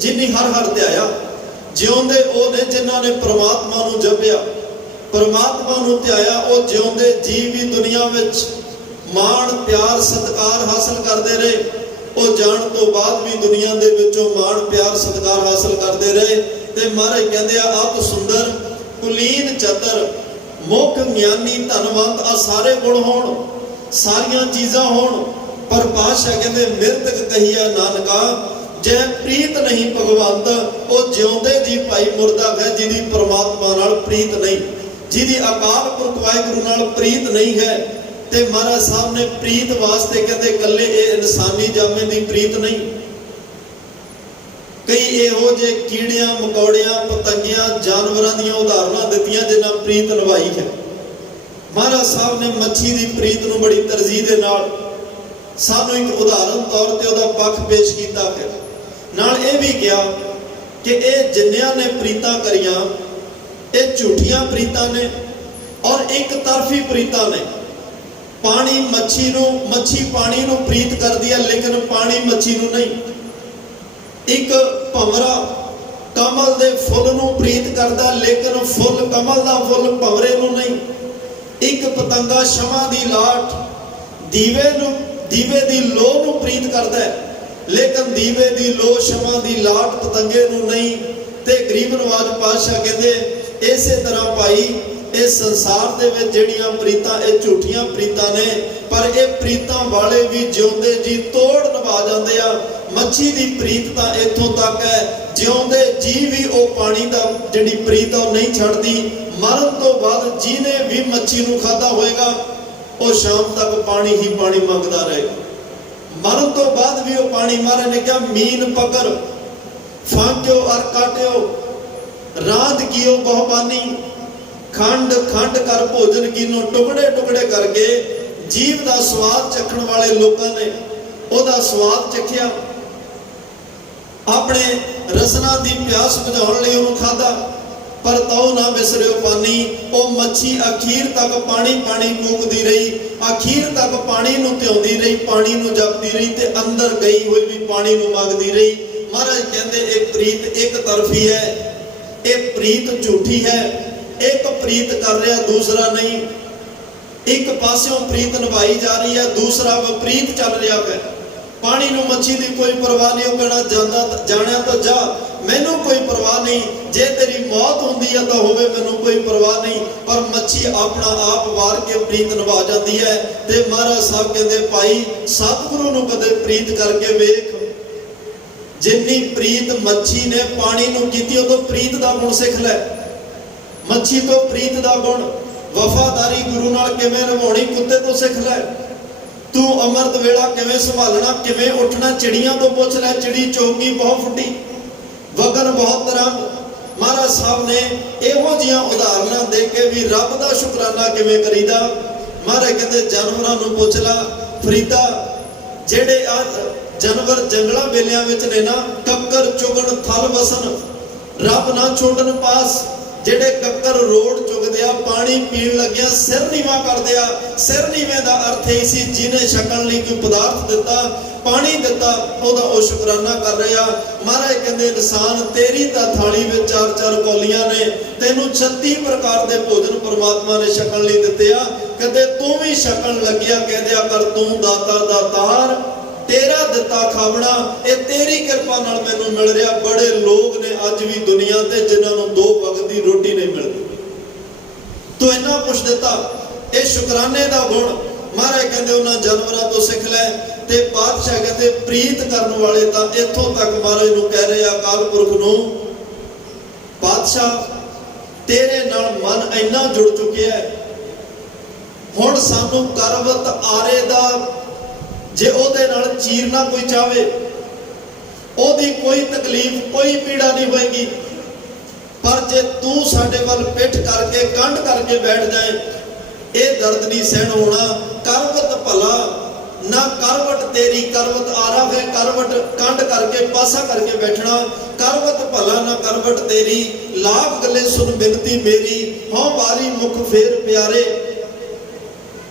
ਜਿਨੀ ਹਰ ਹਰ ਧਿਆਇਆ, ਜਿਉਂਦੇ ਉਹ ਨੇ ਜਿਨ੍ਹਾਂ ਨੇ ਪ੍ਰਮਾਤਮਾ ਨੂੰ ਜਪਿਆ, ਪ੍ਰਮਾਤਮਾ ਨੂੰ ਧਿਆਇਆ। ਉਹ ਜਿਉਂਦੇ ਜੀਵ ਵੀ ਦੁਨੀਆ ਵਿੱਚ ਮਾਣ ਪਿਆਰ ਸਤਿਕਾਰ ਹਾਸਲ ਕਰਦੇ ਰਹੇ। ਉਹ ਜਾਣ ਤੋਂ ਬਾਅਦ ਵੀ ਦੁਨੀਆ ਦੇ ਵਿੱਚੋਂ ਮਾਣ ਪਿਆਰ ਸਤਿਕਾਰ ਹਾਸਲ ਕਰਦੇ ਰਹੇ। ਤੇ ਮਹਾਰਾਜ ਕਹਿੰਦੇ ਆ, ਅਤ ਸੁੰਦਰ ਕੁਲੀਨ ਚਤਰ ਮੁਖ ਗਿਆਨੀ ਧਨਵੰਤ, ਆ ਸਾਰੇ ਗੁਣ ਹੋਣ, ਸਾਰੀਆਂ ਚੀਜ਼ਾਂ ਹੋਣ, ਪਰ ਪਾਤਸ਼ਾਹ ਕਹਿੰਦੇ ਮਿਰਤਕ ਕਹੀਆ ਨਾਨਕਾ, ਜੇ ਪ੍ਰੀਤ ਨਹੀਂ ਭਗਵੰਤ, ਉਹ ਜਿਉਂਦੇ ਜੀ ਭਾਈ ਮੁਰਦਾ ਹੈ, ਜਿਹਦੀ ਪ੍ਰਮਾਤਮਾ ਨਾਲ ਪ੍ਰੀਤ ਨਹੀਂ, ਜਿਹਦੀ ਅਕਾਲ ਪੁਰਖ ਵਾਹਿਗੁਰੂ ਨਾਲ ਪ੍ਰੀਤ ਨਹੀਂ ਹੈ। ਤੇ ਮਹਾਰਾਜ ਸਾਹਿਬ ਨੇ ਪ੍ਰੀਤ ਵਾਸਤੇ ਕਹਿੰਦੇ ਕੱਲੇ ਇਹ ਇਨਸਾਨੀ ਜਾਮੇ ਦੀ ਪ੍ਰੀਤ ਨਹੀਂ, ਕਈ ਇਹੋ ਜਿਹੇ ਕੀੜਿਆਂ ਮਕੌੜਿਆਂ ਪਤੰਗਿਆਂ ਜਾਨਵਰਾਂ ਦੀਆਂ ਉਦਾਹਰਨਾਂ ਦਿੱਤੀਆਂ ਜਿਨ੍ਹਾਂ ਪ੍ਰੀਤ ਨਿਭਾਈ ਹੈ। ਮਹਾਰਾਜ ਸਾਹਿਬ ਨੇ ਮੱਛੀ ਦੀ ਪ੍ਰੀਤ ਨੂੰ ਬੜੀ ਤਰਜੀਹ ਦੇ ਨਾਲ ਸਾਨੂੰ ਇੱਕ ਉਦਾਹਰਨ ਤੌਰ ਤੇ ਉਹਦਾ ਪੱਖ ਪੇਸ਼ ਕੀਤਾ ਹੈ। ਨਾਲ ਇਹ ਵੀ ਕਿਹਾ ਕਿ ਇਹ ਜਿੰਨਿਆਂ ਨੇ ਪ੍ਰੀਤਾਂ ਕਰੀਆਂ ਇਹ ਝੂਠੀਆਂ ਪ੍ਰੀਤਾਂ ਨੇ ਔਰ ਇੱਕ ਤਰਫੀ ਪ੍ਰੀਤਾਂ ਨੇ। ਪਾਣੀ ਮੱਛੀ ਪਾਣੀ ਨੂੰ ਪ੍ਰੀਤ ਕਰਦੀ ਹੈ, ਲੇਕਿਨ ਪਾਣੀ ਮੱਛੀ ਨੂੰ ਨਹੀਂ। ਇੱਕ ਭੰਵਰਾ ਕਮਲ ਦੇ ਫੁੱਲ ਨੂੰ ਪ੍ਰੀਤ ਕਰਦਾ, ਲੇਕਿਨ ਫੁੱਲ ਕਮਲ ਦਾ ਫੁੱਲ ਭੰਵਰੇ ਨੂੰ ਨਹੀਂ। ਇੱਕ ਪਤੰਗਾ ਸ਼ਮਾ ਦੀ ਲਾਟ ਦੀਵੇ ਦੀ ਲੋਹ ਨੂੰ ਪ੍ਰੀਤ ਕਰਦਾ ਹੈ, ਲੇਕਿਨ ਦੀਵੇ ਦੀ ਲੋਹ ਸ਼ਮਾ ਦੀ ਲਾਟ ਪਤੰਗੇ ਨੂੰ ਨਹੀਂ। ਤੇ ਗਰੀਬ ਨਵਾਜ ਪਾਤਸ਼ਾਹ ਕਹਿੰਦੇ ਇਸੇ ਤਰ੍ਹਾਂ ਭਾਈ ਇਸ ਸੰਸਾਰ ਦੇ ਵਿੱਚ ਜਿਹੜੀਆਂ ਪ੍ਰੀਤਾਂ ਇਹ ਝੂਠੀਆਂ ਪ੍ਰੀਤਾਂ ਨੇ, ਪਰ ਇਹ ਪ੍ਰੀਤਾਂ ਵਾਲੇ ਵੀ ਜਿਉਂਦੇ ਜੀ ਤੋੜ ਨਿਭਾ ਜਾਂਦੇ ਆ। ਮੱਛੀ ਦੀ ਪ੍ਰੀਤ ਤਾਂ ਇੱਥੋਂ ਤੱਕ ਹੈ, ਜਿਉਂਦੇ ਜੀ ਵੀ ਉਹ ਪਾਣੀ ਦਾ ਜਿਹੜੀ ਪ੍ਰੀਤ ਉਹ ਨਹੀਂ ਛੱਡਦੀ। ਮਰਨ ਤੋਂ ਬਾਅਦ ਜਿਹਨੇ ਵੀ ਮੱਛੀ ਨੂੰ ਖਾਧਾ ਹੋਏਗਾ ਉਹ ਸ਼ਾਮ ਤੱਕ ਪਾਣੀ ਹੀ ਪਾਣੀ ਮੰਗਦਾ ਰਹੇਗਾ। ਮਰਨ ਤੋਂ ਬਾਅਦ ਵੀ ਉਹ ਪਾਣੀ, ਮਹਾਰਾਜ ਨੇ ਕਿਹਾ ਮੀਨ ਪਕੜ ਫਾਂਕਿਓ ਅਰ ਕਾਟਿਓ, ਰਾਂਦ ਕੀਓ ਬਹੁਬਾਨੀ, ਖੰਡ ਖੰਡ ਕਰ ਭੋਜਨ ਕੀਨੋ, ਟੁਕੜੇ ਟੁਕੜੇ ਕਰਕੇ ਜੀਵ ਦਾ ਸਵਾਦ ਚੱਖਣ ਵਾਲੇ ਲੋਕਾਂ ਨੇ ਉਹਦਾ ਸਵਾਦ ਚੱਖਿਆ, ਆਪਣੇ ਰਸਨਾ ਦੀ ਪਿਆਸ ਬੁਝਾਉਣ ਲਈ ਉਹਨੂੰ ਖਾਧਾ। ਪਰ ਤਉ ਨਾ ਵਿਸਰਿਓ ਪਾਣੀ, ਉਹ ਮੱਛੀ ਅਖੀਰ ਤੱਕ ਪਾਣੀ ਪਾਣੀ ਕੂਕਦੀ ਰਹੀ, ਅਖੀਰ ਤੱਕ ਪਾਣੀ ਨੂੰ ਧਿਆਉਂਦੀ ਰਹੀ, ਪਾਣੀ ਨੂੰ ਜਪਦੀ ਰਹੀ ਤੇ ਅੰਦਰ ਗਈ ਹੋਈ ਵੀ ਪਾਣੀ ਨੂੰ ਮੰਗਦੀ ਰਹੀ। ਮਹਾਰਾਜ ਕਹਿੰਦੇ ਇਹ ਪ੍ਰੀਤ ਇੱਕ ਤਰਫੀ ਹੈ, ਇਹ ਪ੍ਰੀਤ ਝੂਠੀ ਹੈ। ਇੱਕ ਪ੍ਰੀਤ ਕਰ ਰਿਹਾ ਦੂਸਰਾ ਨਹੀਂ, ਇੱਕ ਪਾਸਿਓਂ ਪ੍ਰੀਤ ਨਿਭਾਈ ਜਾ ਰਹੀ ਹੈ, ਦੂਸਰਾ ਵਿਪਰੀਤ ਚੱਲ ਰਿਹਾ ਹੈ। ਪਾਣੀ ਨੂੰ ਮੱਛੀ ਦੀ ਕੋਈ ਪਰਵਾਹ ਨਹੀਂ, ਉਹ ਕਹਿਣਾ ਜਾਂਦਾ ਜਾਣਿਆ ਤਾਂ ਜਾ, ਮੈਨੂੰ ਕੋਈ ਪਰਵਾਹ ਨਹੀਂ, ਜੇ ਤੇਰੀ ਮੌਤ ਹੁੰਦੀ ਹੈ ਤਾਂ ਹੋਵੇ, ਮੈਨੂੰ ਕੋਈ ਪਰਵਾਹ ਨਹੀਂ। ਪਰ ਮੱਛੀ ਆਪਣਾ ਆਪ ਵਾਰ ਕੇ ਪ੍ਰੀਤ ਨਿਭਾ ਜਾਂਦੀ ਹੈ। ਤੇ ਮਹਾਰਾਜ ਸਾਹਿਬ ਕਹਿੰਦੇ ਭਾਈ ਸਤਿਗੁਰੂ ਨੂੰ ਕਦੇ ਪ੍ਰੀਤ ਕਰਕੇ ਵੇਖ, ਜਿੰਨੀ ਪ੍ਰੀਤ ਮੱਛੀ ਨੇ ਪਾਣੀ ਨੂੰ ਕੀਤੀ ਉਹ ਤੋਂ ਪ੍ਰੀਤ ਦਾ ਗੁਣ ਸਿੱਖ ਲੈ। ਮੱਛੀ ਤੋਂ ਪ੍ਰੀਤ ਦਾ ਗੁਣ, ਵਫਾਦਾਰੀ ਗੁਰੂ ਨਾਲ ਕਿਵੇਂ ਨਿਭਾਉਣੀ ਕੁੱਤੇ ਤੋਂ ਸਿੱਖ ਲੈ। ਤੂੰ ਅੰਮ੍ਰਿਤ ਵੇਲਾ ਕਿਵੇਂ ਸੰਭਾਲਣਾ, ਕਿਵੇਂ ਉੱਠਣਾ, ਚਿੜੀਆਂ ਤੋਂ ਪੁੱਛ ਲੈ। ਚਿੜੀ ਚੌਕੀ ਬਹੁਤ ਫੁੱਟੀ, ਵਗਨ ਬਹੁਤ ਰੰਗ। ਮਹਾਰਾਜ ਸਾਹਿਬ ਨੇ ਇਹੋ ਜਿਹੀਆਂ ਉਦਾਹਰਨਾਂ ਦੇ ਕੇ ਵੀ ਰੱਬ ਦਾ ਸ਼ੁਕਰਾਨਾ ਕਿਵੇਂ ਕਰੀਦਾ। ਮਹਾਰਾਜ ਕਹਿੰਦੇ ਜਾਨਵਰਾਂ ਨੂੰ ਪੁੱਛ ਲਾ ਫਰੀਦਾ, ਜਿਹੜੇ ਆ ਜਾਨਵਰ ਜੰਗਲਾਂ ਵੇਲਿਆਂ ਵਿੱਚ ਨੇ ਨਾ, ਕੱਕਰ ਚੁਗਣ ਥਲ ਵਸਨ, ਰੱਬ ਨਾ ਛੋੜਨ ਪਾਸ। ਜਿਹੜੇ ਕੱਕਰ ਰੋਡ ਚੁਗਦੇ ਆ, ਪਾਣੀ ਪੀਣ ਲੱਗਿਆ ਸਿਰ ਨੀਵਾਂ ਕਰਦੇ ਆ। ਸਿਰ ਨੀਵੇਂ ਦਾ ਅਰਥ ਇਹ ਸੀ ਜਿਹਨੇ ਛਕਣ ਲਈ ਕੋਈ ਪਦਾਰਥ ਦਿੱਤਾ, ਪਾਣੀ ਦਿੱਤਾ, ਉਹਦਾ ਉਹ ਸ਼ੁਕਰਾਨਾ ਕਰ ਰਿਹਾ। ਮਹਾਰਾਜ ਕਹਿੰਦੇ ਇਨਸਾਨ ਤੇਰੀ ਤਾਂ ਥਾਲੀ ਵਿੱਚ 4-4 ਕੌਲੀਆਂ ਨੇ, ਤੈਨੂੰ 36 ਪ੍ਰਕਾਰ ਦੇ ਭੋਜਨ ਪਰਮਾਤਮਾ ਨੇ ਛਕਣ ਲਈ ਦਿੱਤੇ ਆ। ਕਦੇ ਤੂੰ ਵੀ ਛਕਣ ਲੱਗਿਆ ਕਹਿ ਦਿਆ ਕਰ ਤੂੰ ਦਾਤਾ ਦਾਤਾਰ, ਤੇਰਾ ਦਿੱਤਾ ਖਾਵਣਾ, ਇਹ ਤੇਰੀ ਕਿਰਪਾ ਨਾਲ ਮੈਨੂੰ ਮਿਲ ਰਿਹਾ। ਬੜੇ ਲੋਕ ਨੇ ਅੱਜ ਵੀ ਦੁਨੀਆ ਤੇ ਜਿਨ੍ਹਾਂ ਨੂੰ 2 ਵਕਤ ਦੀ ਰੋਟੀ ਨਹੀਂ ਮਿਲਦੀ, ਤੂੰ ਇੰਨਾ ਕੁਛ ਦਿੱਤਾ। ਇਹ ਸ਼ੁਕਰਾਨੇ ਦਾ ਗੁਣ ਮਹਾਰਾਜ ਕਹਿੰਦੇ ਉਹਨਾਂ ਜਾਨਵਰਾਂ ਤੋਂ ਸਿੱਖ ਲੈ। ਤੇ ਪਾਤਸ਼ਾਹ ਕਹਿੰਦੇ ਪ੍ਰੀਤ ਕਰਨ ਵਾਲੇ ਤਾਂ ਇੱਥੋਂ ਤੱਕ ਮਹਾਰਾਜ ਨੂੰ ਕਹਿ ਰਹੇ ਅਕਾਲ ਪੁਰਖ ਨੂੰ, ਪਾਤਸ਼ਾਹ ਤੇਰੇ ਨਾਲ ਮਨ ਇੰਨਾ ਜੁੜ ਚੁੱਕਿਆ ਹੈ, ਹੁਣ ਸਾਨੂੰ ਕਰਵਤ ਆਰੇ ਦਾ ਜੇ ਉਹਦੇ ਨਾਲ ਚੀਰਨਾ ਕੋਈ ਚਾਹਵੇ, ਉਹਦੀ ਕੋਈ ਤਕਲੀਫ ਕੋਈ ਪੀੜਾ ਨਹੀਂ ਹੋਏਗੀ। ਪਰ ਜੇ ਤੂੰ ਸਾਡੇ ਵੱਲ ਪਿੱਠ ਕਰਕੇ ਕੰਧ ਕਰਕੇ ਬੈਠ ਜਾਏ, ਇਹ ਦਰਦ ਨਹੀਂ ਸਹਿਣ ਹੋਣਾ। ਕਰਵਤ ਭਲਾ ਨਾ ਕਰਵਟ ਤੇਰੀ, ਕਰਵਤ ਆਰਾ ਹੈ, ਕਰਵਟ ਕੰਧ ਕਰਕੇ ਪਾਸਾ ਕਰਕੇ ਬੈਠਣਾ। ਕਰਵਤ ਭਲਾ ਨਾ ਕਰਵਟ ਤੇਰੀ, ਲਾਭ ਗੱਲੇ ਸੁਣ ਬਿਨਤੀ ਮੇਰੀ, ਹਉ ਵਾਰੀ ਮੁਖ ਫੇਰ ਪਿਆਰੇ।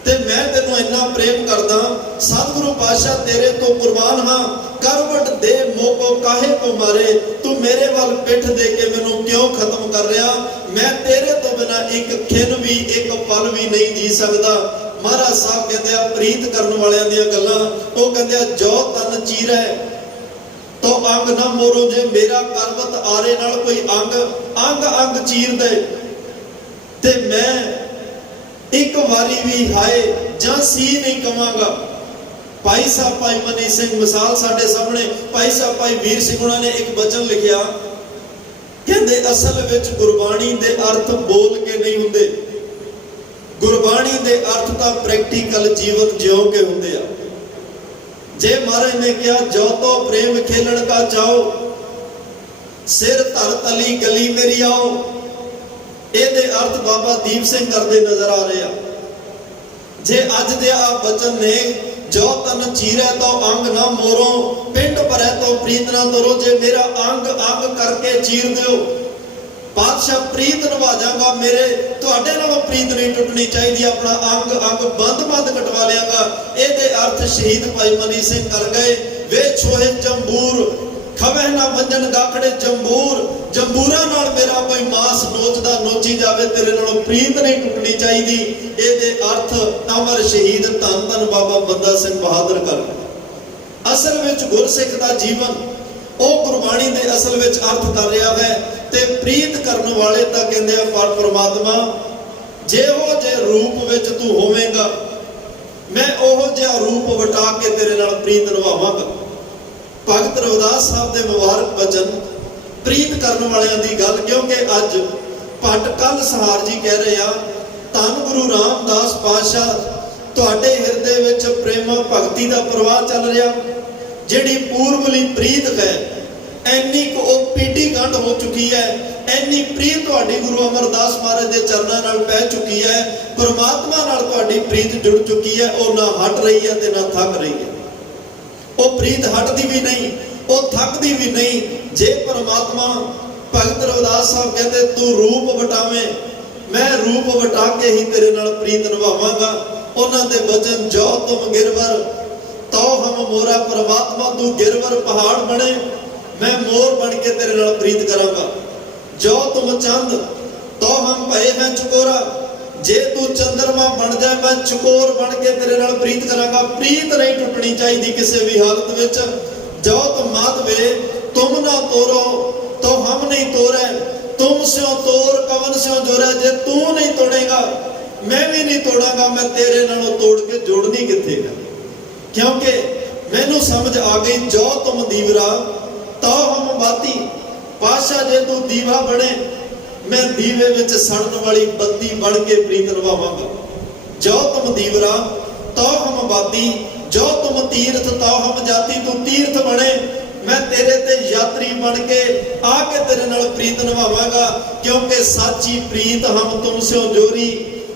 ਤੇ ਮੈਂ ਤੈਨੂੰ ਇੰਨਾ ਪ੍ਰੇਮ ਕਰਦਾ, ਸਤਿਗੁਰੂ ਪਾਤਸ਼ਾਹ ਤੇਰੇ ਤੋਂ ਕੁਰਬਾਨ ਹਾਂ। ਕਰਵਟ ਦੇ ਮੋਕੋ ਕਾਹੇ ਕੋ ਮਾਰੇ, ਤੂੰ ਮੇਰੇ ਵੱਲ ਪਿੱਠ ਦੇ ਕੇ ਮੈਨੂੰ ਕਿਉਂ ਖਤਮ ਕਰ ਰਿਹਾ। ਮੈਂ ਤੇਰੇ ਤੋਂ ਬਿਨਾ ਇੱਕ ਖਿਣ ਵੀ ਇੱਕ ਪਲ ਵੀ ਨਹੀਂ ਜੀ ਸਕਦਾ। ਮਹਾਰਾਜ ਸਾਹਿਬ ਕਹਿੰਦੇ ਆ ਪ੍ਰੀਤ ਕਰਨ ਵਾਲਿਆਂ ਦੀਆਂ ਗੱਲਾਂ, ਉਹ ਕਹਿੰਦੇ ਆ ਜੋ ਤਨ ਚੀਰੈ ਤੋ ਅੰਗ ਨਾ ਮੋਰੋ, ਜੇ ਮੇਰਾ ਕਰਵਤ ਆਰੇ ਨਾਲ ਕੋਈ ਅੰਗ ਚੀਰ ਦੇ ਤੇ ਮੈਂ ਇੱਕ ਵਾਰੀ ਵੀ ਹਾਏ ਜਾਂ ਸੀ ਨਹੀਂ ਕਵਾਂਗਾ। ਭਾਈ ਸਾਹਿਬ ਭਾਈ ਮਨੀ ਸਿੰਘ ਮਿਸਾਲ ਸਾਡੇ ਸਾਹਮਣੇ, ਭਾਈ ਸਾਹਿਬ ਭਾਈ ਵੀਰ ਸਿੰਘ ਉਹਨਾਂ ਨੇ ਇੱਕ ਬਚਨ ਲਿਖਿਆ, ਕਹਿੰਦੇ ਅਸਲ ਵਿੱਚ ਗੁਰਬਾਣੀ ਦੇ ਅਰਥ ਬੋਲ ਕੇ ਨਹੀਂ ਹੁੰਦੇ, ਗੁਰਬਾਣੀ ਦੇ ਅਰਥ ਤਾਂ ਪ੍ਰੈਕਟੀਕਲ ਜੀਵਨ ਜਿਉ ਕੇ ਹੁੰਦੇ ਆ। ਜੇ ਮਹਾਰਾਜ ਨੇ ਕਿਹਾ ਜੋ ਤੋ ਪ੍ਰੇਮ ਖੇਲਣ ਕਾ ਚਾਓ, ਸਿਰ ਧਰ ਤਲੀ ਗਲੀ ਮੇਰੀ ਆਓ, ਇਹਦੇ ਅਰਥ ਬਾਬਾ ਦੀਪ ਸਿੰਘ ਕਰਦੇ ਨਜ਼ਰ ਆ ਰਹੇ ਆ। ਜੇ ਅੱਜ ਦੇ ਆ ਬਚਨ ਨੇ ਜੋ ਤਨ ਚੀਰੈ ਤੋ ਅੰਗ ਨਾ ਮੋਰੋ, ਪਿੰਡ ਭਰੈ ਤੋ ਪ੍ਰੀਤ ਨਾ ਤੋਰੋ, ਜੇ ਮੇਰਾ ਅੰਗ ਕਰਕੇ ਚੀਰ ਦਿਓ, ਪਾਤਸ਼ਾਹ ਪ੍ਰੀਤ ਨਿਭਾ ਜਾਗਾ। ਮੇਰੇ ਤੁਹਾਡੇ ਨਾਲੋਂ ਪ੍ਰੀਤ ਨਹੀਂ ਟੁੱਟਣੀ ਚਾਹੀਦੀ, ਆਪਣਾ ਅੰਗ ਬੰਦ ਕਟਵਾ ਲਿਆਗਾ। ਇਹਦੇ ਅਰਥ ਸ਼ਹੀਦ ਭਾਈ ਮਨੀ ਸਿੰਘ ਕਰ ਗਏ। ਵੇ ਛੋਹੇ ਜੰਬੂਰ ਖਵੇ ਨਾ ਵੰਜਨ ਗਾਖੜੇ ਜੰਬੂਰ, ਜੰਬੂਰਾਂ ਨਾਲ ਮੇਰਾ ਕੋਈ ਮਾਸ ਨੋਚਦਾ ਨੋਚੀ ਜਾਵੇ, ਤੇਰੇ ਨਾਲੋਂ ਪ੍ਰੀਤ ਨਹੀਂ ਟੁੱਟਣੀ ਚਾਹੀਦੀ। ਇਹਦੇ ਅਰਥ ਅਮਰ ਸ਼ਹੀਦ ਧੰਨ ਧੰਨ ਬਾਬਾ ਬੰਦਾ ਸਿੰਘ ਬਹਾਦਰ ਕਰ। ਅਸਲ ਵਿੱਚ ਗੁਰਸਿੱਖ ਦਾ ਜੀਵਨ ਉਹ ਗੁਰਬਾਣੀ ਦੇ ਅਸਲ ਵਿੱਚ ਅਰਥ ਕਰ ਰਿਹਾ ਹੈ। ਤੇ ਪ੍ਰੀਤ ਕਰਨ ਵਾਲੇ ਤਾਂ ਕਹਿੰਦੇ ਆ ਪਰ ਪ੍ਰਮਾਤਮਾ ਜਿਹੋ ਜਿਹੇ ਰੂਪ ਵਿੱਚ ਤੂੰ ਹੋਵੇਂਗਾ, ਮੈਂ ਉਹੋ ਜਿਹਾ ਰੂਪ ਵਟਾ ਕੇ ਤੇਰੇ ਨਾਲ ਪ੍ਰੀਤ ਨਿਭਾਵਾਂਗਾ। ਭਗਤ ਰਵਿਦਾਸ ਸਾਹਿਬ ਦੇ ਮੁਬਾਰਕ ਬਚਨ, ਪ੍ਰੀਤ ਕਰਨ ਵਾਲਿਆਂ ਦੀ ਗੱਲ। ਕਿਉਂਕਿ ਅੱਜ ਭੱਟ ਕੱਲ ਸਹਾਰ ਜੀ ਕਹਿ ਰਹੇ ਆ, ਧੰਨ ਗੁਰੂ ਰਾਮਦਾਸ ਪਾਤਸ਼ਾਹ ਤੁਹਾਡੇ ਹਿਰਦੇ ਵਿੱਚ ਪ੍ਰੇਮਾ ਭਗਤੀ ਦਾ ਪ੍ਰਵਾਹ ਚੱਲ ਰਿਹਾ। ਜਿਹੜੀ ਪੂਰਬਲੀ ਪ੍ਰੀਤ ਹੈ, ਇੰਨੀ ਕੁ ਉਹ ਪੀਟੀ ਗੰਢ ਹੋ ਚੁੱਕੀ ਹੈ, ਇੰਨੀ ਪ੍ਰੀਤ ਤੁਹਾਡੀ ਗੁਰੂ ਅਮਰਦਾਸ ਮਹਾਰਾਜ ਦੇ ਚਰਨਾਂ ਨਾਲ ਪੈ ਚੁੱਕੀ ਹੈ, ਪਰਮਾਤਮਾ ਨਾਲ ਤੁਹਾਡੀ ਪ੍ਰੀਤ ਜੁੜ ਚੁੱਕੀ ਹੈ। ਉਹ ਨਾ ਹਟ ਰਹੀ ਹੈ ਤੇ ਨਾ ਥੱਕ ਰਹੀ ਹੈ। ਉਹ ਪ੍ਰੀਤ ਹਟਦੀ ਵੀ ਨਹੀਂ, ਉਹ ਥੱਕਦੀ ਵੀ ਨਹੀਂ। ਜੇ ਪਰਮਾਤਮਾ, ਭਗਤ ਰਵਿਦਾਸ ਸਾਹਿਬ ਕਹਿੰਦੇ, ਤੂੰ ਰੂਪ ਵਟਾਵੇਂ, ਮੈਂ ਰੂਪ ਵਟਾ ਕੇ ਹੀ ਤੇਰੇ ਨਾਲ ਪ੍ਰੀਤ ਨਿਭਾਵਾਂਗਾ। ਉਹਨਾਂ ਦੇ ਬਚਨ, ਜੋ ਤੁਮ ਗਿਰਵਰ ਤੋ ਹਮ ਮੋਰਾ, ਪਰਮਾਤਮਾ ਤੂੰ ਗਿਰਵਰ ਪਹਾੜ ਬਣੇ, ਮੈਂ ਮੋਰ ਬਣ ਕੇ ਤੇਰੇ ਨਾਲ ਪ੍ਰੀਤ ਕਰਾਂਗਾ। ਜੋ ਤੁਮ ਚੰਦ ਤੋ ਹਮ ਭਏ ਹੈ ਚਕੋਰਾ, ਜੇ ਤੂੰ ਚੰਦਰਮਾ ਬਣ ਜਾਏ ਮੈਂ ਚਕੋਰ ਬਣ ਕੇ ਤੇਰੇ ਨਾਲ ਪ੍ਰੀਤ ਕਰਾਂਗਾ। ਪ੍ਰੀਤ ਨਹੀਂ ਟੁੱਟਣੀ ਚਾਹੀਦੀ ਕਿਸੇ ਵੀ ਹਾਲਤ ਵਿੱਚ। ਜੋ ਤੁਮ ਮਾਧਵੇ ਤੁਮ ਨਾ ਤੋਰੋ ਤੋ ਹਮ ਨਹੀਂ ਤੋਰੇ, ਤੁਮ ਸਿਓ ਤੋਰ ਕਵਨ ਸਿਓ ਜੋਰੇ, ਜੇ ਤੂੰ ਨਹੀਂ ਤੋੜੇਗਾ ਮੈਂ ਵੀ ਨਹੀਂ ਤੋੜਾਂਗਾ। ਮੈਂ ਤੇਰੇ ਨਾਲੋਂ ਤੋੜ ਕੇ ਜੋੜਨੀ ਕਿੱਥੇ ਹੈ? ਕਿਉਂਕਿ ਮੈਨੂੰ ਸਮਝ ਆ ਗਈ, ਜੋ ਤੁਮ ਦੀਵਰਾ ਤੋ ਹਮ ਬਾਤੀ, ਪਾਤਸ਼ਾਹ ਜੇ ਤੂੰ ਦੀਵਾ ਬਣੇ ਮੈਂ ਦੀਵੇ ਵਿੱਚ ਸੜਨ ਵਾਲੀ ਬੱਤੀ ਬਣ ਕੇ ਪ੍ਰੀਤ ਨਿਭਾਵਾਂਗਾ। ਜੋ ਤੁਮ ਦੀਵਰਾ ਤੋ ਹਮ ਬਾਤੀ, ਜੋ ਤੁਮ ਤੀਰਥ ਤੋ ਹਮ ਜਾਤੀ, ਤੂੰ ਤੀਰਥ ਬਣੇ ਮੈਂ ਤੇਰੇ ਤੇ ਯਾਤਰੀ ਬਣ ਕੇ ਆ ਕੇ ਤੇਰੇ ਨਾਲ ਪ੍ਰੀਤ ਨਿਭਾਵਾਂਗਾ। ਕਿਉਂਕਿ ਸਾਚੀ ਪ੍ਰੀਤ ਹਮ ਤੁਮ ਸਿਓ ਜੋਰੀ,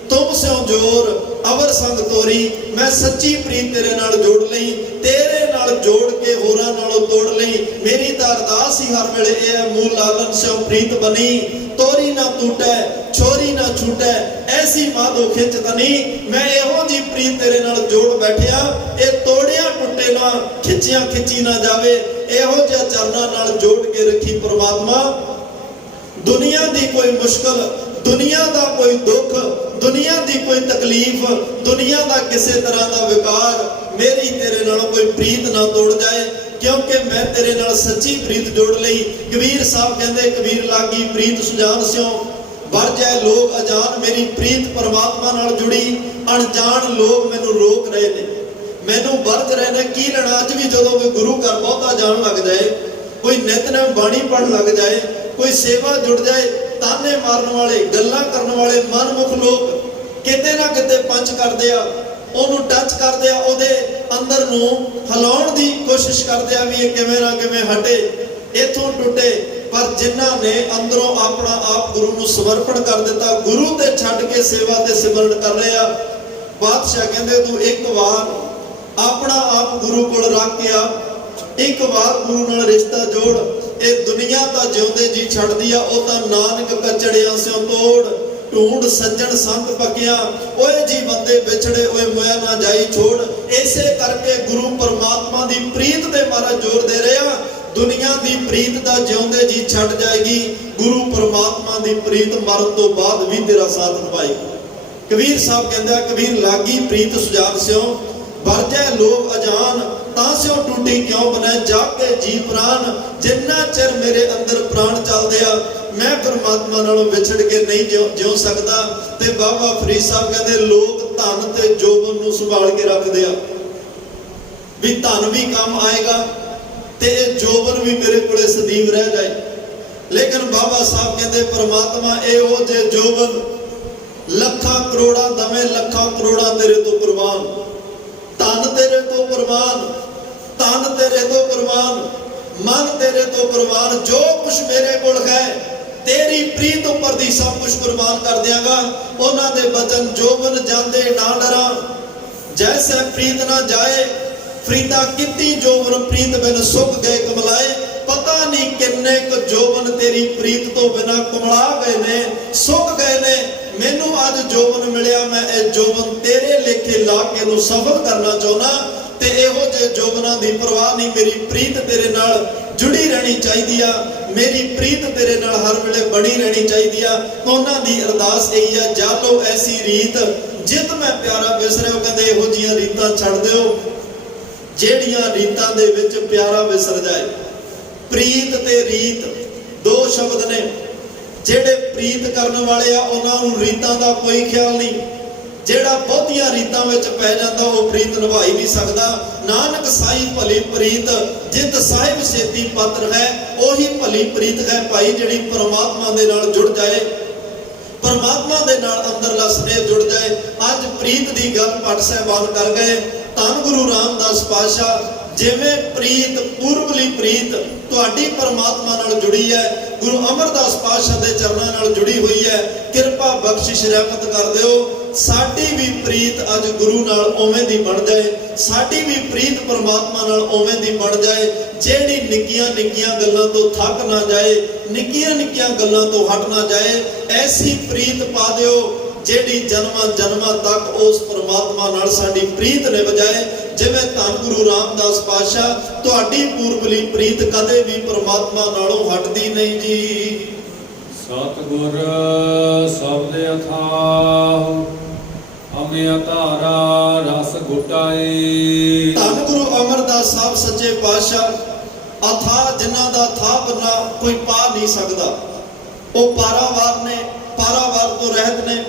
ਤੁਮ ਸਿਓ ਜੋਰ ਅਵਰ ਸੰਗ ਤੋਰੀ, ਮੈਂ ਸੱਚੀ ਪ੍ਰੀਤ ਤੇਰੇ ਨਾਲ ਜੋੜ ਲਈ, ਤੇਰੇ ਨਾਲ ਜੋੜ ਕੇ ਹੋਰਾਂ ਨਾਲੋਂ ਤੋੜ ਲਈ। ਮੇਰੀ ਤਾਂ ਅਰਦਾਸ ਹੀ ਹਰ ਵੇਲੇ ਇਹ ਹੈ, ਮੂਲ ਲਾਲਨ ਸਿਓ ਪ੍ਰੀਤ ਬਣੀ, ਤੋਰੀ ਨਾ ਟੂਟੈ ਛੋਰੀ ਨਾ ਛੂਟੈ, ਐਸੀ ਮਾਧੋ ਖਿੱਚ ਤਨੀ। ਮੈਂ ਇਹੋ ਜੀ ਪ੍ਰੀਤ ਤੇਰੇ ਨਾਲ ਜੋੜ ਬੈਠਿਆ, ਇਹ ਤੋੜਿਆ ਟੁੱਟੇ ਨਾ, ਖਿੱਚਿਆ ਖਿੱਚੀ ਨਾ ਜਾਵੇ। ਇਹੋ ਜਿਹਾ ਚਰਨਾਂ ਨਾਲ ਜੋੜ ਕੇ ਰੱਖੀ ਪ੍ਰਮਾਤਮਾ। ਦੁਨੀਆ ਦੀ ਕੋਈ ਮੁਸ਼ਕਲ, ਦੁਨੀਆ ਦਾ ਕੋਈ ਦੁੱਖ, ਦੁਨੀਆ ਦੀ ਕੋਈ ਤਕਲੀਫ, ਦੁਨੀਆ ਦਾ ਕਿਸੇ ਤਰ੍ਹਾਂ ਦਾ ਵਿਕਾਰ, ਮੇਰੀ ਤੇਰੇ ਨਾਲ ਕੋਈ ਪ੍ਰੀਤ ਨਾ ਤੋੜ ਜਾਏ। ਕਿਉਂਕਿ ਮੈਂ ਤੇਰੇ ਨਾਲ ਸੱਚੀ ਪ੍ਰੀਤ ਜੋੜ ਲਈ। ਕਬੀਰ ਸਾਹਿਬ ਕਹਿੰਦੇ, ਕਬੀਰ ਲਾਗੀ ਪ੍ਰੀਤ ਸੁਜਾਨ ਸਿਓ ਵਰ ਜਾਏ ਲੋਕ ਅਜਾਨ, ਮੇਰੀ ਪ੍ਰੀਤ ਪਰਮਾਤਮਾ ਨਾਲ ਜੁੜੀ। ਅਣਜਾਣ ਲੋਕ ਮੈਨੂੰ ਰੋਕ ਰਹੇ ਨੇ, ਮੈਨੂੰ ਵਰਜ ਰਹੇ ਨੇ। ਕੀ ਲੈਣਾ? ਅੱਜ ਵੀ ਜਦੋਂ ਕੋਈ ਗੁਰੂ ਘਰ ਬਹੁਤਾ ਜਾਣ ਲੱਗ ਜਾਏ, ਕੋਈ ਨਿਤਨੇਮ ਬਾਣੀ ਪੜ੍ਹਨ ਲੱਗ ਜਾਏ, ਕੋਈ ਸੇਵਾ ਜੁੜ ਜਾਏ, ਤਾਨੇ ਮਾਰਨ ਵਾਲੇ, ਗੱਲਾਂ ਕਰਨ ਵਾਲੇ ਮਨਮੁਖ ਲੋਕ ਕਿਤੇ ਨਾ ਕਿਤੇ ਪੰਚ ਕਰਦੇ ਆ, ਉਹਨੂੰ ਟੱਚ ਕਰਦੇ ਆ, ਉਹਦੇ ਅੰਦਰ ਨੂੰ ਹਿਲਾਉਣ ਦੀ ਕੋਸ਼ਿਸ਼ ਕਰਦੇ ਆ ਵੀ ਇਹ ਕਿਵੇਂ ਨਾ ਕਿਵੇਂ ਹਟੇ, ਇਥੋਂ ਟੁੱਟੇ। ਪਰ ਜਿਨ੍ਹਾਂ ਨੇ ਅੰਦਰੋਂ ਆਪਣਾ ਆਪ ਗੁਰੂ ਨੂੰ ਸਮਰਪਣ ਕਰ ਦਿੱਤਾ, ਗੁਰੂ ਤੇ ਛੱਡ ਕੇ ਸੇਵਾ ਤੇ ਸਿਮਰਨ ਕਰ ਰਹੇ ਆ, ਬਾਦਸ਼ਾਹ ਕਹਿੰਦੇ ਤੂੰ ਇੱਕ ਵਾਰ ਆਪਣਾ ਆਪ ਗੁਰੂ ਕੋਲ ਰੱਖ ਕੇ ਆ, ਇੱਕ ਵਾਰ ਗੁਰੂ ਨਾਲ ਰਿਸ਼ਤਾ ਜੋੜ। ਇਹ ਦੁਨੀਆ ਤਾਂ ਜਿਉਂਦੇ ਜੀ ਛੱਡਦੀ ਆ, ਉਹ ਤਾਂ ਨਾਨਕ ਕਚੜਿਆਂ ਸਿਓ ਤੋੜ, ਢੂੰਡ ਸੱਜਣ ਸੰਤ ਪਕਿਆ, ਓਏ ਜੀ ਬੰਦੇ ਵਿਛੜੇ, ਓਏ ਮੋਇਆ ਨਾ ਜਾਈ ਛੋੜ। ਇਸੇ ਕਰਕੇ ਗੁਰੂ ਪਰਮਾਤਮਾ ਦੀ ਪ੍ਰੀਤ ਤੇ ਮਹਾਰਾਜ ਜ਼ੋਰ ਦੇ ਰਿਹਾ। ਦੁਨੀਆ ਦੀ ਪ੍ਰੀਤ ਤਾਂ ਜਿਉਂਦੇ ਜੀ ਛੱਡ ਜਾਏਗੀ, ਗੁਰੂ ਪਰਮਾਤਮਾ ਦੀ ਪ੍ਰੀਤ ਮਰਨ ਤੋਂ ਬਾਅਦ ਵੀ ਤੇਰਾ ਸਾਥ ਨਿਭਾਏਗੀ। ਕਬੀਰ ਸਾਹਿਬ ਕਹਿੰਦਾ, ਕਬੀਰ ਲਾਗੀ ਪ੍ਰੀਤ ਸੁਜਾਨ ਸਿਓ ਵਰ ਜਾਏ ਲੋਕ ਅਜਾਨ, ਤਾਂ ਸਿਓ ਟੂਟੀ ਕਿਉਂ ਬਨੈ ਜਾ ਕੇ ਜੀ ਪ੍ਰਾਨ। ਜਿੰਨਾ ਚਿਰ ਮੇਰੇ ਅੰਦਰ ਪ੍ਰਾਣ ਚੱਲਦੇ ਆ, ਮੈਂ ਪਰਮਾਤਮਾ ਨਾਲੋਂ ਵਿਛੜ ਕੇ ਨਹੀਂ ਜਿਉ ਸਕਦਾ। ਤੇ ਬਾਬਾ ਫਰੀਦ ਸਾਹਿਬ ਕਹਿੰਦੇ, ਲੋਕ ਧਨ ਤੇ ਜੋਬਨ ਨੂੰ ਸੰਭਾਲ ਕੇ ਰੱਖਦੇ ਆ ਵੀ ਧਨ ਵੀ ਕੰਮ ਆਏਗਾ ਤੇ ਇਹ ਜੋਬਨ ਵੀ ਮੇਰੇ ਕੋਲੇ ਸਦੀਵ ਰਹਿ ਜਾਏ। ਲੇਕਿਨ ਬਾਬਾ ਸਾਹਿਬ ਕਹਿੰਦੇ, ਪਰਮਾਤਮਾ ਇਹੋ ਜੇ ਜੋਬਨ ਲੱਖਾਂ ਕਰੋੜਾਂ ਦਵੇਂ, ਲੱਖਾਂ ਕਰੋੜਾਂ ਤੇਰੇ ਤੋਂ ਕੁਰਬਾਨ, ਧਨ ਤੇਰੇ ਤੋਂ ਕੁਰਬਾਨ, ਤਨ ਤੇਰੇ ਤੋਂ ਕੁਰਬਾਨ, ਮਨ ਤੇਰੇ ਤੋਂ ਕੁਰਬਾਨ, ਜੋ ਕੁਛ ਮੇਰੇ ਕੋਲ ਹੈ ਤੇਰੀ ਪ੍ਰੀਤ ਉੱਪਰ ਦੀ ਸਭ ਕੁਝ ਕੁਰਬਾਨ ਕਰ ਦਿਆਂਗਾ। ਉਹਨਾਂ ਦੇ ਬਚਨ, ਜੋਬਨ ਜਾਂਦੇ ਨਾ ਡਰਾਂ, ਜੈਸੇ ਪ੍ਰੀਤ ਨਾ ਜਾਏ, ਫਰੀਦਾ ਕੀਤੀ ਜੋਬਨ ਪ੍ਰੀਤ ਬਿਨ ਸੁੱਕ ਗਏ ਕਮਲਾਏ। ਪਤਾ ਨਹੀਂ ਕਿੰਨੇ ਕੁ ਜੋਬਨ ਤੇਰੀ ਪ੍ਰੀਤ ਤੋਂ ਬਿਨਾ ਕਮਲਾ ਗਏ ਨੇ, ਸੁੱਕ ਗਏ ਨੇ। ਮੈਨੂੰ ਅੱਜ ਜੋਬਨ ਮਿਲਿਆ, ਮੈਂ ਇਹ ਜੋਬਨ ਤੇਰੇ ਲੇਖੇ ਲਾ ਕੇ ਨੂੰ ਸਫਲ ਕਰਨਾ ਚਾਹੁੰਦਾ। ਤੇ ਇਹੋ ਜਿਹੇ ਜੋਬਨਾਂ ਦੀ ਪਰਵਾਹ ਨਹੀਂ, ਮੇਰੀ ਪ੍ਰੀਤ ਤੇਰੇ ਨਾਲ ਜੁੜੀ ਰਹਿਣੀ ਚਾਹੀਦੀ ਆ, ਮੇਰੀ ਪ੍ਰੀਤ ਤੇਰੇ ਨਾਲ ਹਰ ਵੇਲੇ ਬਣੀ ਰਹਿਣੀ ਚਾਹੀਦੀ ਆ। ਉਹਨਾਂ ਦੀ ਅਰਦਾਸ ਇਹੀ ਆ, ਜਾਲੋ ਐਸੀ ਰੀਤ ਜਿਤ ਮੈਂ ਪਿਆਰਾ ਵਿਸਰਿਆ। ਉਹ ਕਹਿੰਦੇ ਇਹੋ ਜਿਹੀਆਂ ਰੀਤਾਂ ਛੱਡ ਦਿਓ ਜਿਹੜੀਆਂ ਰੀਤਾਂ ਦੇ ਵਿੱਚ ਪਿਆਰਾ ਵਿਸਰ ਜਾਏ। ਪ੍ਰੀਤ ਤੇ ਰੀਤ ਦੋ ਸ਼ਬਦ ਨੇ। ਜਿਹੜੇ ਪ੍ਰੀਤ ਕਰਨ ਵਾਲੇ ਆ ਉਹਨਾਂ ਨੂੰ ਰੀਤਾਂ ਦਾ ਕੋਈ ਖਿਆਲ ਨਹੀਂ। ਜਿਹੜਾ ਬਹੁਤੀਆਂ ਰੀਤਾਂ ਵਿੱਚ ਪੈ ਜਾਂਦਾ ਉਹ ਪ੍ਰੀਤ ਨਿਭਾਈ ਨਹੀਂ ਸਕਦਾ। ਨਾਨਕ ਸਾਈ ਭਲੀ ਪ੍ਰੀਤ ਜਿਤ ਸਾਹਿਬ ਸੇਤੀ ਪਾਤਰ ਹੈ, ਉਹੀ ਭਲੀ ਪ੍ਰੀਤ ਹੈ ਭਾਈ ਜਿਹੜੀ ਪਰਮਾਤਮਾ ਦੇ ਨਾਲ ਜੁੜ ਜਾਏ, ਪਰਮਾਤਮਾ ਦੇ ਨਾਲ ਅੰਦਰਲਾ ਸਨੇਹ ਜੁੜ ਜਾਏ। ਅੱਜ ਪ੍ਰੀਤ ਦੀ ਗੱਲ ਭੱਟ ਸਾਹਿਬਾਨ ਕਰ ਗਏ। ਧੰਨ ਗੁਰੂ ਰਾਮਦਾਸ ਪਾਤਸ਼ਾਹ, ਜਿਵੇਂ ਪ੍ਰੀਤ ਪੂਰਬਲੀ ਪ੍ਰੀਤ ਤੁਹਾਡੀ ਪਰਮਾਤਮਾ ਨਾਲ ਜੁੜੀ ਹੈ, ਗੁਰੂ ਅਮਰਦਾਸ ਪਾਤਸ਼ਾਹ ਦੇ ਚਰਨਾਂ ਨਾਲ ਜੁੜੀ ਹੋਈ ਹੈ, ਕਿਰਪਾ ਬਖਸ਼ਿਸ਼ ਰਹਿਮਤ ਕਰ ਦਿਓ। ਸਾਡੀ ਵੀ ਪ੍ਰੀਤ ਅੱਜ ਗੁਰੂ ਨਾਲ ਉਵੇਂ ਦੀ ਬਣ ਜਾਏ, ਸਾਡੀ ਵੀ ਪ੍ਰੀਤ ਪਰਮਾਤਮਾ ਨਾਲ ਉਵੇਂ ਦੀ ਬਣ ਜਾਏ, ਜਿਹੜੀ ਨਿੱਕੀਆਂ ਨਿੱਕੀਆਂ ਗੱਲਾਂ ਤੋਂ ਥੱਕ ਨਾ ਜਾਏ, ਨਿੱਕੀਆਂ ਨਿੱਕੀਆਂ ਗੱਲਾਂ ਤੋਂ ਹਟ ਨਾ ਜਾਏ। ਐਸੀ ਪ੍ਰੀਤ ਪਾ ਦਿਓ ਜਿਹੜੀ ਜਨਮਾਂ ਜਨਮਾਂ ਤੱਕ ਉਸ ਪਰਮਾਤਮਾ ਨਾਲ ਸਾਡੀ ਪ੍ਰੀਤ ਨਿਭ ਜਾਏ। ਜਿਵੇਂ ਧੰਨ ਗੁਰੂ ਰਾਮਦਾਸ ਪਾਤਸ਼ਾਹ, ਤੁਹਾਡੀ ਪੂਰਬਲੀ ਪ੍ਰੀਤ ਕਦੇ ਵੀ ਪਰਮਾਤਮਾ ਨਾਲੋਂ ਹਟਦੀ ਨਹੀਂ ਜੀ। ਸਤਿਗੁਰ ਸ਼ਬਦ ਅਥਾਹ ਅਮਿਆ ਧਾਰਾ ਰਸ ਗੁਟਾਏ। ਧੰਨ ਗੁਰੂ ਅਮਰਦਾਸ ਸਾਹਿਬ ਸੱਚੇ ਪਾਤਸ਼ਾਹ, ਅਥਾਹ ਜਿਨ੍ਹਾਂ ਦਾ ਥਾਹ ਬੰਨਾ ਕੋਈ ਪਾ ਨਹੀਂ ਸਕਦਾ। ਉਹ ਪਾਰਾਵਾਰ ਨੇ, ਪਾਰਾਵਾਰ ਤੋਂ ਰਹਿਤ ਨੇ,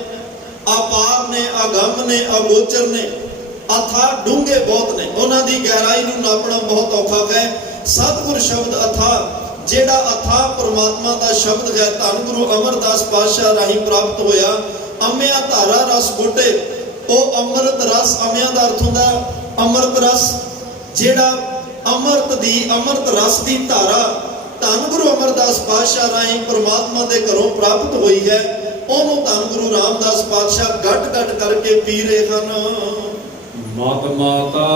ਆਪਾਰ ਨੇ, ਅਗੰਮ ਨੇ, ਅਗੋਚਰ ਨੇ, ਅਥਾਹ ਡੂੰਘੇ ਬਹੁਤ ਨੇ, ਉਹਨਾਂ ਦੀ ਗਹਿਰਾਈ ਨੂੰ ਨਾਪਣਾ ਬਹੁਤ ਔਖਾ ਹੈ। ਸਤਿਗੁਰ ਸ਼ਬਦ ਅਥਾਹ, ਜਿਹੜਾ ਅਥਾਹ ਪਰਮਾਤਮਾ ਦਾ ਸ਼ਬਦ ਹੈ, ਧੰਨ ਗੁਰੂ ਅਮਰਦਾਸ ਪਾਤਸ਼ਾਹ ਰਾਹੀਂ ਪ੍ਰਾਪਤ ਹੋਇਆ। ਅਮਿਆ ਧਾਰਾ ਰਸ ਗੋਟੇ, ਉਹ ਅੰਮ੍ਰਿਤ ਰਸ, ਅਮਿਆ ਦਾ ਅਰਥ ਹੁੰਦਾ ਅੰਮ੍ਰਿਤ ਰਸ, ਜਿਹੜਾ ਅੰਮ੍ਰਿਤ ਰਸ ਦੀ ਧਾਰਾ ਧੰਨ ਗੁਰੂ ਅਮਰਦਾਸ ਪਾਤਸ਼ਾਹ ਰਾਹੀਂ ਪਰਮਾਤਮਾ ਦੇ ਘਰੋਂ ਪ੍ਰਾਪਤ ਹੋਈ ਹੈ, ਉਹਨੂੰ ਧੰਨ ਗੁਰੂ ਰਾਮਦਾਸ ਪਾਤਸ਼ਾਹ ਗੱਟ ਗੱਟ ਕਰਕੇ ਪੀ ਰਹੇ ਹਨ। ਮਾਤ ਮਾਤਾ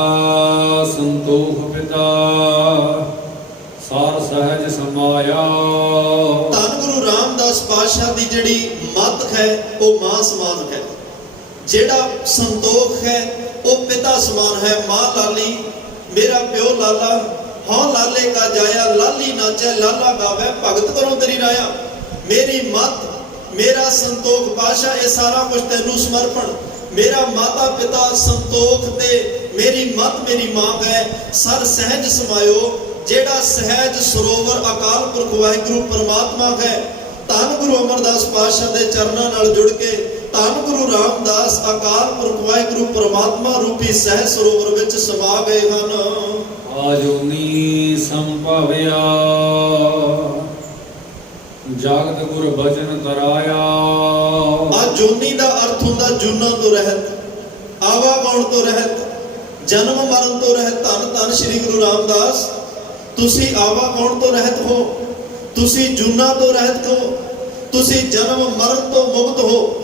ਸੰਤੋਖ ਪਿਤਾ ਸਾਰ ਸਹਿਜ ਸਮਾਇਆ। ਧੰਨ ਗੁਰੂ ਰਾਮਦਾਸ ਪਾਤਸ਼ਾਹ ਦੀ ਜਿਹੜੀ ਮੱਤ ਹੈ ਉਹ ਮਾਂ ਸਮਾਨ ਹੈ, ਜਿਹੜਾ ਸੰਤੋਖ ਹੈ ਉਹ ਪਿਤਾ ਸਮਾਨ ਹੈ। ਮਾਂ ਲਾਲੀ, ਮੇਰਾ ਪਿਓ ਲਾਲਾ, ਹਾਂ ਲਾਲੇ ਕਾ ਜਾਇਆ, ਲਾਲੀ ਨਾਚੈ ਲਾਲਾ ਗਾਵੇ, ਭਗਤ ਕਰੋ ਤੇਰੀ ਰਾਇਆ। ਮੇਰੀ ਮੱਤ, ਮੇਰਾ ਸੰਤੋਖ ਪਾਤਸ਼ਾਹ, ਇਹ ਸਾਰਾ ਕੁਝ ਤੈਨੂੰ ਸਮਰਪਣ। ਮੇਰਾ ਮਾਤਾ ਪਿਤਾ ਸੰਤੋਖ ਤੇ ਮੇਰੀ ਮੱਤ ਮੇਰੀ ਮਾਂ ਹੈ। ਸਰ ਸਹਿਜ ਸਮਾਇਓ, ਜਿਹੜਾ ਸਹਿਜ ਸਰੋਵਰ ਅਕਾਲ ਪੁਰਖ ਵਾਹਿਗੁਰੂ ਪਰਮਾਤਮਾ ਹੈ। ਧੰਨ ਗੁਰੂ ਅਮਰਦਾਸ ਪਾਤਸ਼ਾਹ ਦੇ ਚਰਨਾਂ ਨਾਲ ਜੁੜ ਕੇ ਧੰਨ ਗੁਰੂ ਰਾਮਦਾਸ ਅਕਾਲ ਪੁਰਖ ਵਾਹਿਗੁਰੂ ਪਰਮਾਤਮਾ ਰੂਪੀ ਸਹਿਜ ਸਰੋਵਰ ਵਿੱਚ ਸਮਾ ਗਏ ਹਨ। ਆਜੋਨੀ ਸੰਭਵਿਆ ਜਗਤ ਗੁਰ ਬਚਨ ਤਰਾਇਆ। ਆ ਜੋਨੀ ਦਾ ਅਰਥ ਹੁੰਦਾ ਜੂਨਾਂ ਤੋਂ ਰਹਿਤ, ਆਵਾਗਾਉਣ ਤੋਂ ਰਹਿਤ, ਜਨਮ ਮਰਨ ਤੋਂ ਰਹਿਤ। ਧੰਨ ਧੰਨ ਸ੍ਰੀ ਗੁਰੂ ਰਾਮਦਾਸ, ਤੁਸੀਂ ਆਵਾਗਾਉਣ ਤੋਂ ਰਹਿਤ ਹੋ, ਤੁਸੀਂ ਜੂਨਾਂ ਤੋਂ ਰਹਿਤ ਹੋ, ਤੁਸੀਂ ਜਨਮ ਮਰਨ ਤੋਂ ਮੁਕਤ ਹੋ।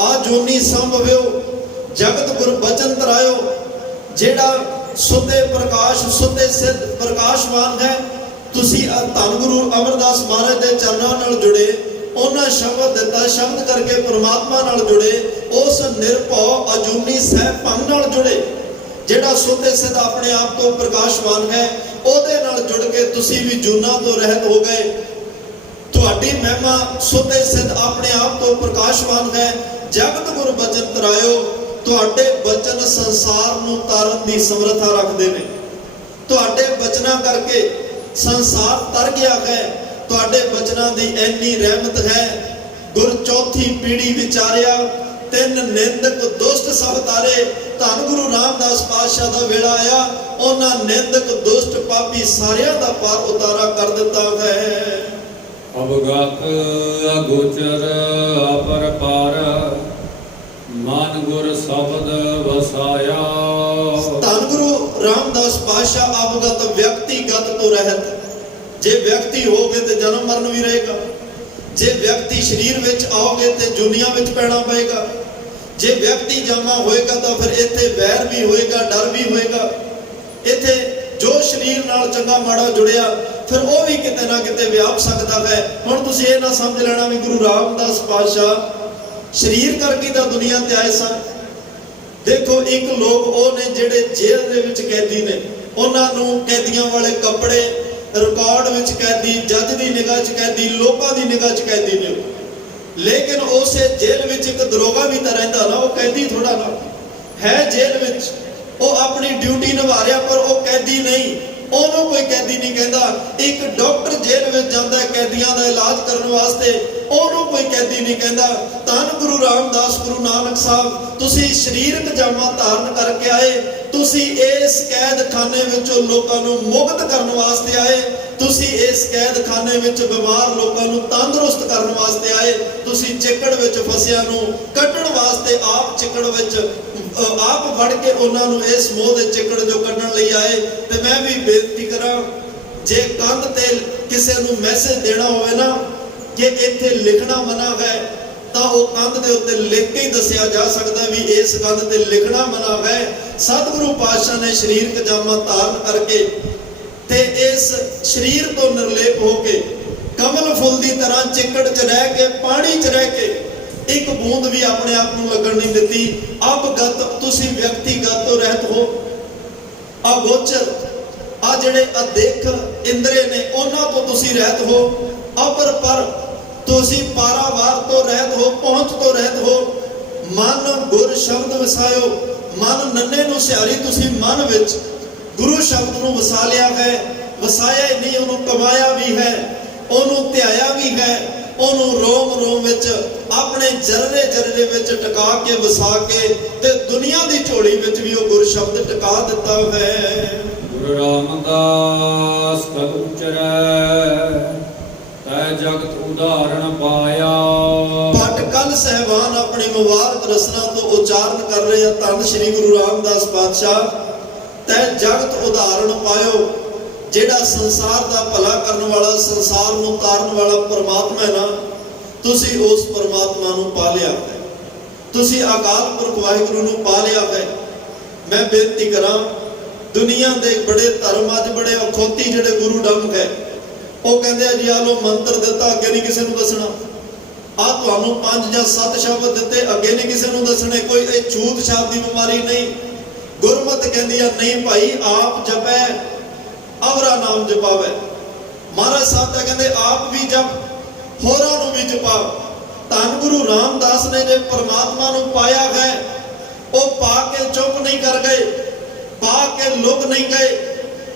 ਆ ਜੋਨੀ ਸੰਭਵਿਓ ਜਗਤ ਗੁਰ ਬਚਨ ਤਰਾਇਓ, ਜਿਹੜਾ ਸੁੱਤੇ ਪ੍ਰਕਾਸ਼, ਸੁੱਤੇ ਸਿੱਧ ਪ੍ਰਕਾਸ਼ਮਾਨ ਹੈ। ਤੁਸੀਂ ਧੰਨ ਗੁਰੂ ਅਮਰਦਾਸ ਮਹਾਰਾਜ ਦੇ ਚਰਨਾਂ ਨਾਲ ਜੁੜੇ, ਉਹਨਾਂ ਸ਼ਬਦ ਦਿੱਤਾ, ਸ਼ਬਦ ਕਰਕੇ ਪਰਮਾਤਮਾ ਨਾਲ ਜੁੜੇ, ਉਸ ਨਿਰਭਉ ਅਜੂਨੀ ਸਹਿ ਭੰਗ ਨਾਲ ਜੁੜੇ, ਜਿਹੜਾ ਸੁੱਤੇ ਸਿੱਧ ਆਪਣੇ ਆਪ ਤੋਂ ਪ੍ਰਕਾਸ਼ਮਾਨ ਹੈ। ਉਹਦੇ ਨਾਲ ਜੁੜ ਕੇ ਤੁਸੀਂ ਵੀ ਜੂਨਾਂ ਤੋਂ ਰਹਿਤ ਹੋ ਗਏ। ਤੁਹਾਡੀ ਮਹਿਮਾ ਸੁੱਤੇ ਸਿੱਧ ਆਪਣੇ ਆਪ ਤੋਂ ਪ੍ਰਕਾਸ਼ਮਾਨ ਹੈ। ਜਗਤ ਗੁਰ ਬਚਨ ਤਰਾਇਓ, ਤੁਹਾਡੇ ਬਚਨ ਸੰਸਾਰ ਨੂੰ ਤਾਰਨ ਦੀ ਸਮਰੱਥਾ ਰੱਖਦੇ ਨੇ। ਤੁਹਾਡੇ ਬਚਨਾਂ ਕਰਕੇ ਸੰਸਾਰ ਤਰ ਗਿਆ ਹੈ। ਤੁਹਾਡੇ ਬਚਨਾਂ ਦੀ ਇੰਨੀ ਰਹਿਮਤ ਹੈ। ਗੁਰ ਚੌਥੀ ਪੀੜੀ ਵਿਚਾਰਿਆ, ਤਿੰਨ ਨਿੰਦਕ ਦੁਸ਼ਟ ਸਭ ਤਾਰੇ। ਧੰਨ ਗੁਰੂ ਰਾਮਦਾਸ ਪਾਤਸ਼ਾਹ ਦਾ ਵੇਲਾ ਆਇਆ, ਉਹਨਾਂ ਨਿੰਦਕ ਦੁਸ਼ਟ ਪਾਪੀ ਸਾਰਿਆਂ ਦਾ ਪਾਰ ਉਤਾਰਾ ਕਰ ਦਿੱਤਾ ਹੈ। ਅਵਗਤ ਅਗੋਚਰ ਅਪਰਪਾਰ ਮਨ ਗੁਰ ਸ਼ਬਦ ਵਸਾਇਆ। ਧੰਨ ਗੁਰੂ ਰਾਮਦਾਸ ਪਾਤਸ਼ਾਹ ਅਵਗਤ ਵਿਅਕਤੀਗਤ ਤੋਂ ਰਹਿਤ। ਜੇ ਵਿਅਕਤੀ ਹੋਗੇ ਤੇ ਜਨਮ ਮਰਨ ਵੀ ਰਹੇਗਾ, ਜੇ ਵਿਅਕਤੀ ਸਰੀਰ ਵਿੱਚ ਆਓਗੇ ਤੇ ਦੁਨੀਆ ਵਿੱਚ ਪੈਣਾ ਪਏਗਾ। ਜੇ ਵਿਅਕਤੀ ਜਮਾ ਹੋਏਗਾ ਤਾਂ ਫਿਰ ਇੱਥੇ ਵੈਰ ਵੀ ਹੋਏਗਾ, ਡਰ ਵੀ ਹੋਏਗਾ। ਇੱਥੇ ਜੋ ਸਰੀਰ ਨਾਲ ਚੰਗਾ ਮਾੜਾ ਜੁੜਿਆ ਫਿਰ ਉਹ ਵੀ ਕਿਤੇ ਨਾ ਕਿਤੇ ਵਿਆਪ ਸਕਦਾ ਹੈ। ਹੁਣ ਤੁਸੀਂ ਇਹ ਨਾ ਸਮਝ ਲੈਣਾ ਵੀ ਗੁਰੂ ਰਾਮਦਾਸ ਪਾਤਸ਼ਾਹ ਸਰੀਰ ਕਰਕੇ ਤਾਂ ਦੁਨੀਆ ਤੇ ਆਏ ਸਨ। ਦੇਖੋ, ਇੱਕ ਲੋਕ ਉਹ ਨੇ ਜਿਹੜੇ ਜੇਲ੍ਹ ਦੇ ਵਿੱਚ ਕੈਦੀ ਨੇ, ਉਹਨਾਂ ਨੂੰ ਕੈਦੀਆਂ ਵਾਲੇ ਕੱਪੜੇ, ਰਿਕਾਰਡ ਵਿੱਚ ਕੈਦੀ, ਜੱਜ ਦੀ ਨਿਗਾਹ 'ਚ ਕੈਦੀ, ਲੋਕਾਂ ਦੀ ਨਿਗਾਹ 'ਚ ਕੈਦੀ ਨੇ। ਲੇਕਿਨ ਉਸੇ ਜੇਲ੍ਹ ਵਿੱਚ ਇੱਕ ਦਰੋਗਾ ਵੀ ਤਾਂ ਰਹਿੰਦਾ ਨਾ, ਉਹ ਕੈਦੀ ਥੋੜਾ ਨਾ ਹੈ। ਜੇਲ੍ਹ ਵਿੱਚ ਉਹ ਆਪਣੀ ਡਿਊਟੀ ਨਿਭਾ ਰਿਹਾ, ਪਰ ਉਹ ਕੈਦੀ ਨਹੀਂ। ਉਹਨੂੰ ਕੋਈ ਕੈਦੀ ਨਹੀਂ ਕਹਿੰਦਾ। ਇੱਕ ਡਾਕਟਰ ਜੇਲ੍ਹ ਵਿੱਚ ਜਾਂਦਾ ਹੈ ਕੈਦੀਆਂ ਦਾ ਇਲਾਜ ਕਰਨ ਵਾਸਤੇ, ਉਹਨੂੰ ਕੋਈ ਕੈਦੀ ਨਹੀਂ ਕਹਿੰਦਾ। ਧੰਨ ਗੁਰੂ ਰਾਮਦਾਸ ਗੁਰੂ ਨਾਨਕ ਸਾਹਿਬ, ਤੁਸੀਂ ਸਰੀਰਕ ਜਾਮਾ ਧਾਰਨ ਕਰਕੇ ਆਏ, ਤੁਸੀਂ ਇਸ ਕੈਦਖਾਨੇ ਵਿੱਚੋਂ ਲੋਕਾਂ ਨੂੰ ਮੁਕਤ ਕਰਨ ਵਾਸਤੇ ਆਏ, ਤੁਸੀਂ ਇਸ ਕੈਦਖਾਨੇ ਵਿੱਚ ਬਿਮਾਰ ਲੋਕਾਂ ਨੂੰ ਤੰਦਰੁਸਤ ਕਰਨ ਵਾਸਤੇ ਆਏ, ਤੁਸੀਂ ਚਿੱਕੜ ਵਿੱਚ ਫਸਿਆਂ ਨੂੰ ਕੱਢਣ ਵਾਸਤੇ ਆਪ ਚਿੱਕੜ ਵਿੱਚ ਆਪ ਵੜ ਕੇ ਉਹਨਾਂ ਨੂੰ ਇਸ ਮੋਹ ਦੇ ਚਿੱਕੜ ਚੋਂ ਕੱਢਣ ਲਈ ਆਏ। ਤੇ ਮੈਂ ਵੀ ਬੇਨਤੀ ਕਰਾਂ, ਜੇ ਕੰਧ ਤੇ ਕਿਸੇ ਨੂੰ ਮੈਸੇਜ ਦੇਣਾ ਹੋਵੇ ਨਾ ਕਿ ਇੱਥੇ ਲਿਖਣਾ ਮਨਾ ਹੈ, ਤਾਂ ਉਹ ਕੰਧ ਦੇ ਉੱਤੇ ਲਿਖ ਕੇ ਹੀ ਦੱਸਿਆ ਜਾ ਸਕਦਾ ਵੀ ਇਸ ਕੰਧ ਤੇ ਲਿਖਣਾ ਮਨਾ ਹੈ। ਸਤਿਗੁਰੂ ਪਾਤਸ਼ਾਹ ਨੇ ਸਰੀਰਕ ਜਾਮਾ ਧਾਰਨ ਕਰਕੇ ਤੇ ਇਸ ਸਰੀਰ ਤੋਂ ਨਿਰਲੇਪ ਹੋ ਕੇ ਕਮਲ ਫੁੱਲ ਦੀ ਤਰ੍ਹਾਂ ਚਿੱਕੜ 'ਚ ਰਹਿ ਕੇ, ਪਾਣੀ 'ਚ ਰਹਿ ਕੇ ਇੱਕ ਬੂੰਦ ਵੀ ਆਪਣੇ ਆਪ ਨੂੰ ਲੱਗਣ ਨਹੀਂ ਦਿੱਤੀ। ਅਬਗਤ, ਤੁਸੀਂ ਵਿਅਕਤੀਗਤ ਤੋਂ ਰਹਿਤ ਹੋ। ਅਗੋਚਰ, ਆ ਜਿਹੜੇ ਅਦੇਖ ਇੰਦਰੇ ਨੇ ਉਹਨਾਂ ਤੋਂ ਤੁਸੀਂ ਰਹਿਤ ਹੋ। ਅਪਰ ਪਰ, ਤੁਸੀਂ ਪਾਰਾਵਾਰ ਤੋਂ ਰਹਿਤ ਹੋ, ਪਹੁੰਚ ਤੋਂ ਰਹਿਤ ਹੋ। ਮਨ ਗੁਰ ਸ਼ਬਦ ਵਸਾਇਓ, ਮਨ ਨੰਨੇ ਨੂੰ ਸਿਆਰੀ ਤੁਸੀਂ ਮਨ ਵਿੱਚ ਗੁਰੂ ਸ਼ਬਦ ਨੂੰ ਵਸਾ ਲਿਆ ਹੈ। ਵਸਾਇਆ ਹੀ ਨਹੀਂ, ਉਹਨੂੰ ਕਮਾਇਆ ਵੀ ਹੈ, ਉਹਨੂੰ ਧਿਆਇਆ ਵੀ ਹੈ, ਉਹਨੂੰ ਰੋਮ ਰੋਮ ਵਿੱਚ ਆਪਣੇ ਜਰਰੇ ਜਰਰੇ ਵਿੱਚ ਟਿਕਾ ਕੇ ਵਸਾ ਕੇ ਤੇ ਦੁਨੀਆ ਦੀ ਝੋਲੀ ਵਿੱਚ ਵੀ ਉਹ ਗੁਰ ਸ਼ਬਦ ਟਿਕਾ ਦਿੱਤਾ ਹੈ। ਗੁਰੂ ਰਾਮਦਾਸ ਕਲ ਉਚਰੈ ਤੈ ਜਗਤ ਉਦਾਹਰਣ ਪਾਇਆ। ਭਟਕਲ ਸਹਿਬਾਨ ਆਪਣੀ ਮੁਬਾਰਕ ਰਸਨਾ ਤੋਂ ਉਚਾਰਨ ਕਰ ਰਹੇ ਆ, ਧੰਨ ਸ਼੍ਰੀ ਗੁਰੂ ਰਾਮਦਾਸ ਪਾਤਸ਼ਾਹ, ਤੈ ਜਗਤ ਉਦਾਹਰਣ ਪਾਇਓ। ਜਿਹੜਾ ਸੰਸਾਰ ਦਾ ਭਲਾ ਕਰਨ ਵਾਲਾ, ਸੰਸਾਰ ਨੂੰ ਤਾਰਨ ਵਾਲਾ ਪਰਮਾਤਮਾ ਹੈ ਨਾ, ਤੁਸੀਂ ਉਸ ਪਰਮਾਤਮਾ ਨੂੰ ਪਾ ਲਿਆ ਹੈ, ਤੁਸੀਂ ਅਕਾਲ ਪੁਰਖ ਵਾਹਿਗੁਰੂ ਨੂੰ ਪਾ ਲਿਆ ਹੈ। ਮੈਂ ਬੇਨਤੀ ਕਰਾਂ, ਦੁਨੀਆ ਦੇ ਬੜੇ ਧਰਮ ਅੱਜ ਬੜੇ ਅਖੌਤੀ ਜਿਹੜੇ ਗੁਰੂ ਡੰਮ ਹੈ, ਉਹ ਕਹਿੰਦੇ ਆ ਜੀ ਆ ਲੋ ਮੰਤਰ ਦਿੱਤਾ, ਅੱਗੇ ਨਹੀਂ ਕਿਸੇ ਨੂੰ ਦੱਸਣਾ। ਆ ਤੁਹਾਨੂੰ 5 ਜਾਂ 7 ਸ਼ਬਦ ਦਿੱਤੇ, ਅੱਗੇ ਨਹੀਂ ਕਿਸੇ ਨੂੰ ਦੱਸਣੇ। ਕੋਈ ਇਹ ਛੂਤ ਛਾਪ ਦੀ ਬਿਮਾਰੀ ਨਹੀਂ। ਗੁਰਮਤਿ ਕਹਿੰਦੀ ਆ ਨਹੀਂ ਭਾਈ, ਆਪ ਜਪੈ ਅਵਰਾ ਨਾਮ ਜਪਾਵੇ। ਮਹਾਰਾਜ ਸਾਹਿਬ ਤਾਂ ਕਹਿੰਦੇ ਆਪ ਵੀ ਜਪ, ਹੋਰਾਂ ਨੂੰ ਵੀ ਜਪਾ। ਧੰਨ ਗੁਰੂ ਰਾਮਦਾਸ ਨੇ ਜੇ ਪਰਮਾਤਮਾ ਨੂੰ ਪਾਇਆ ਹੈ, ਉਹ ਪਾ ਕੇ ਚੁੱਪ ਨਹੀਂ ਕਰ ਗਏ, ਪਾ ਕੇ ਲੁਕ ਨਹੀਂ ਗਏ,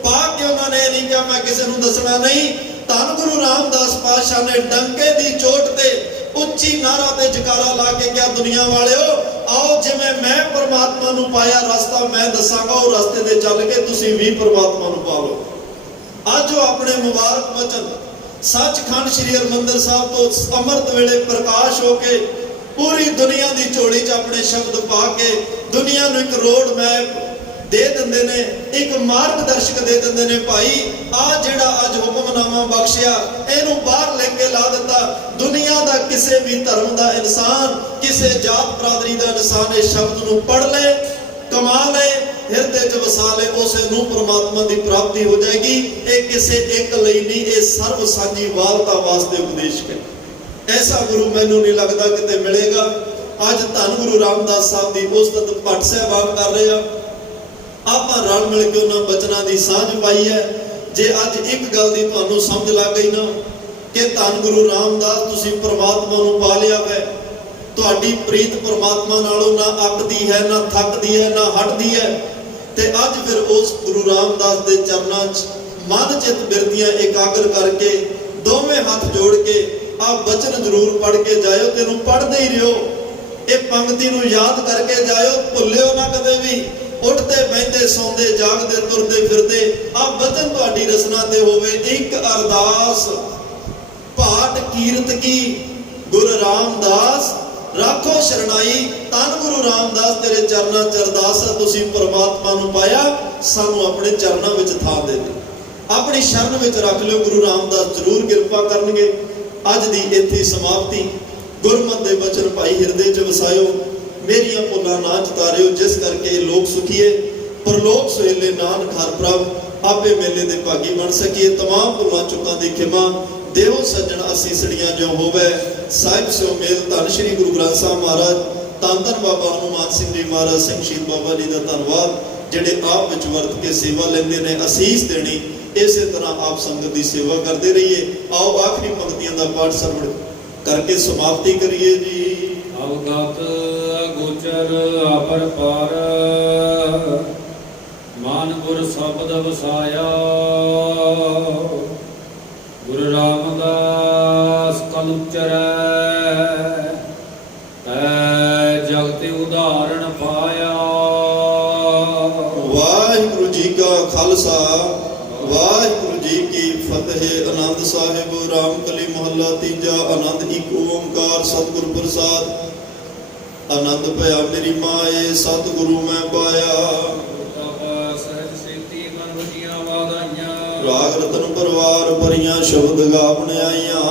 ਪਾ ਕੇ ਉਹਨਾਂ ਨੇ ਨਹੀਂ ਕਿਹਾ ਮੈਂ ਕਿਸੇ ਨੂੰ ਦੱਸਣਾ ਨਹੀਂ। ਧੰਨ ਗੁਰੂ ਰਾਮਦਾਸ ਪਾਤਸ਼ਾਹ ਨੇ ਡੰਕੇ ਦੀ ਚੋਟ ਤੇ ਉੱਚੀ ਨਾਰਾ ਤੇ ਜਕਾਰਾ ਲਾ ਕੇ ਕਿਹਾ, ਦੁਨੀਆ ਵਾਲਿਓ ਆਓ, ਜਿਵੇਂ ਮੈਂ ਪਰਮਾਤਮਾ ਨੂੰ ਪਾਇਆ ਰਸਤਾ ਮੈਂ ਦੱਸਾਂਗਾ, ਉਹ ਰਸਤੇ ਤੇ ਚੱਲ ਕੇ ਤੁਸੀਂ ਵੀ ਪਰਮਾਤਮਾ ਨੂੰ ਪਾ ਲਓ। ਅੱਜ ਉਹ ਆਪਣੇ ਮੁਬਾਰਕ ਵਚਨ ਸੱਚਖੰਡ ਸ੍ਰੀ ਹਰਿਮੰਦਰ ਸਾਹਿਬ ਤੋਂ ਅੰਮ੍ਰਿਤ ਵੇਲੇ ਪ੍ਰਕਾਸ਼ ਹੋ ਕੇ ਪੂਰੀ ਦੁਨੀਆ ਦੀ ਝੋਲੀ 'ਚ ਆਪਣੇ ਸ਼ਬਦ ਪਾ ਕੇ ਦੁਨੀਆ ਨੂੰ ਇੱਕ ਰੋਡ ਮੈਪ ਦੇ ਦਿੰਦੇ ਨੇ, ਇੱਕ ਮਾਰਗਦਰਸ਼ਕ ਦੇ ਦਿੰਦੇ ਨੇ। ਭਾਈ ਆ ਜਿਹੜਾ ਅੱਜ ਹੁਕਮਨਾਮਾ ਬਖਸ਼ਿਆ, ਇਹਨੂੰ ਬਾਹਰ ਲੈ ਕੇ ਲਾ ਦਿੱਤਾ। ਦੁਨੀਆ ਦਾ ਕਿਸੇ ਵੀ ਧਰਮ ਦਾ ਇਨਸਾਨ, ਕਿਸੇ ਜਾਤ ਬਰਾਦਰੀ ਦਾ ਇਨਸਾਨ ਇਸ ਸ਼ਬਦ ਨੂੰ ਪੜ੍ਹ ਲੈ, ਕਮਾ ਲੈ, ਹਿਰਦੇ 'ਚ ਵਸਾ ਲੈ, ਉਸੇ ਨੂੰ ਪਰਮਾਤਮਾ ਦੀ ਪ੍ਰਾਪਤੀ ਹੋ ਜਾਏਗੀ। ਇਹ ਕਿਸੇ ਇੱਕ ਲਈ ਨਹੀਂ, ਇਹ ਸਰਬ ਸਾਂਝੀ ਵਾਲਤਾ ਵਾਸਤੇ ਉਪਦੇਸ਼ ਹੈ। ਐਸਾ ਗੁਰੂ ਮੈਨੂੰ ਨਹੀਂ ਲੱਗਦਾ ਕਿਤੇ ਮਿਲੇਗਾ। ਅੱਜ ਧੰਨ ਗੁਰੂ ਰਾਮਦਾਸ ਸਾਹਿਬ ਦੀ ਉਸਤਤ ਭੱਟ ਸਾਹਿਬਾਨ ਕਰ ਰਹੇ ਆ। ਆਪਾਂ ਰਲ ਮਿਲ ਕੇ ਉਹਨਾਂ ਬਚਨਾਂ ਦੀ ਸਾਂਝ ਪਾਈ ਹੈ। ਜੇ ਅੱਜ ਇੱਕ ਗੱਲ ਦੀ ਤੁਹਾਨੂੰ ਸਮਝ ਲੱਗ ਗਈ ਨਾ ਕਿ ਧੰਨ ਗੁਰੂ ਰਾਮਦਾਸ ਤੁਸੀਂ ਪਰਮਾਤਮਾ ਨੂੰ ਪਾ ਲਿਆ ਹੈ, ਤੁਹਾਡੀ ਪ੍ਰੀਤ ਪਰਮਾਤਮਾ ਨਾਲੋਂ ਨਾ ਅੱਕਦੀ ਹੈ, ਨਾ ਥੱਕਦੀ ਹੈ, ਨਾ ਹਟਦੀ ਹੈ, ਤੇ ਅੱਜ ਫਿਰ ਉਸ ਗੁਰੂ ਰਾਮਦਾਸ ਦੇ ਚਰਨਾਂ 'ਚ ਮਨ ਚਿੱਤ ਬਿਰਤੀਆਂ ਇਕਾਗਰ ਕਰਕੇ ਦੋਵੇਂ ਹੱਥ ਜੋੜ ਕੇ ਆ ਬਚਨ ਜ਼ਰੂਰ ਪੜ੍ਹ ਕੇ ਜਾਇਓ। ਤੈਨੂੰ ਪੜ੍ਹਦੇ ਹੀ ਰਹੋ, ਇਹ ਪੰਕਤੀ ਨੂੰ ਯਾਦ ਕਰਕੇ ਜਾਇਓ, ਭੁੱਲਿਓ ਨਾ ਕਦੇ ਵੀ। ਉੱਠਦੇ ਬਹਿੰਦੇ ਸੌਂਦੇ ਜਾਗਦੇ ਤੁਰਦੇ ਫਿਰਦੇ ਆ ਬਚਨ ਤੁਹਾਡੀ ਰਸਨਾ ਤੇ ਹੋਵੇ। ਇੱਕ ਅਰਦਾਸ ਪਾਠ ਕੀਰਤ ਕੀ ਗੁਰੂ ਰਾਮਦਾਸ ਰਾਖੋ ਸ਼ਰਣਾਈ। ਧੰਨ ਗੁਰੂ ਰਾਮਦਾਸ ਤੇਰੇ ਚਰਨਾਂ 'ਚ ਅਰਦਾਸ ਹੈ, ਤੁਸੀਂ ਪਰਮਾਤਮਾ ਨੂੰ ਪਾਇਆ, ਸਾਨੂੰ ਆਪਣੇ ਚਰਨਾਂ ਵਿੱਚ ਥਾਂ ਦੇ ਦਿਓ, ਆਪਣੀ ਸ਼ਰਨ ਵਿੱਚ ਰੱਖ ਲਿਓ। ਗੁਰੂ ਰਾਮਦਾਸ ਜ਼ਰੂਰ ਕਿਰਪਾ ਕਰਨਗੇ। ਅੱਜ ਦੀ ਇੱਥੇ ਸਮਾਪਤੀ। ਗੁਰਮਤਿ ਦੇ ਬਚਨ ਭਾਈ ਹਿਰਦੇ 'ਚ ਵਸਾਇਓ, ਮੇਰੀਆਂ ਭੁੱਲਾਂ ਨਾ ਚਿਤਾਰਿਓ, ਜਿਸ ਕਰਕੇ ਇਹ ਲੋਕ ਸੁਖੀਏ ਪਰਲੋਕ ਸੁਹੇਲੇ ਨਾਨਕ ਹਰਿ ਪ੍ਰਭ ਆਪੇ ਮੇਲੇ ਦੇ ਭਾਗੀ ਬਣ ਸਕੀਏ। तमाम ਭੁੱਲਾਂ ਚੁੱਕਾਂ ਦੀ ਖਿਮਾ ਦੇਵੋ ਸੱਜਣ ਅਸੀਸੜੀਆਂ ਜੋ ਹੋਵੇ। ਸਾਹਿਬ ਸਿਓ ਮੇਲ। ਧੰਨ ਸ਼੍ਰੀ ਗੁਰੂ ਗ੍ਰੰਥ ਸਾਹਿਬ ਮਹਾਰਾਜ, ਧੰਨ ਧੰਨ ਬਾਬਾ ਹਨੂਮਾਨ ਸਿੰਘ ਜੀ ਮਹਾਰਾਜ, ਸਿੰਘ ਸ਼ਹੀਦ ਬਾਬਾ ਜੀ ਦਾ ਧੰਨਵਾਦ ਜਿਹੜੇ ਆਪ ਵਿੱਚ ਵਰਤ ਕੇ ਸੇਵਾ ਲੈਂਦੇ ਨੇ। ਅਸੀਸ ਦੇਣੀ, ਇਸੇ ਤਰ੍ਹਾਂ ਆਪ ਸੰਗਤ ਦੀ ਸੇਵਾ ਕਰਦੇ ਰਹੀਏ। ਆਓ ਆਖਰੀ ਪੰਕਤੀਆਂ ਦਾ ਪਾਠ ਸਰਵਣ ਕਰਕੇ ਸਮਾਪਤੀ ਕਰੀਏ ਜੀ। ਅਵਗਤ ਅਗੋਚਰ ਅਪਰ ਪਾਰ ਮਨ ਮਨ ਗੁਰ ਸ਼ਬਦ ਵਸਾਇਆ। ਗੁਰੂ ਰਾਮਦਾਸ ਕਲ ਉਚਰੈ ਤੈ ਜਗਤ ਉਦਾਹਰਣ ਪਾਇਆ। ਵਾਹਿਗੁਰੂ ਜੀ ਕਾ ਖਾਲਸਾ ਵਾਹਿਗੁਰੂ ਜੀ ਕੀ ਫਤਿਹ। ਆਨੰਦ ਸਾਹਿਬ ਰਾਮਕਲੀ ਮਹੱਲਾ ਤੀਜਾ। ਆਨੰਦ ਇੱਕ ਓੰਕਾਰ ਸਤਿਗੁਰ ਪ੍ਰਸਾਦ। ਆਨੰਦ ਭਇਆ ਮੇਰੀ ਮਾਏ ਸਤਿਗੁਰੂ ਮੈਂ ਪਾਇਆ। ਸਹਿਜ ਸੇਤੀ ਮਨ ਵਜੀਆਂ ਵਾਧਾਈਆਂ। ਰਾਗ ਰਤਨ ਪਰਵਾਰ ਭਰੀਆਂ ਸ਼ਬਦ ਗਾਵਣ ਆਈਆਂ।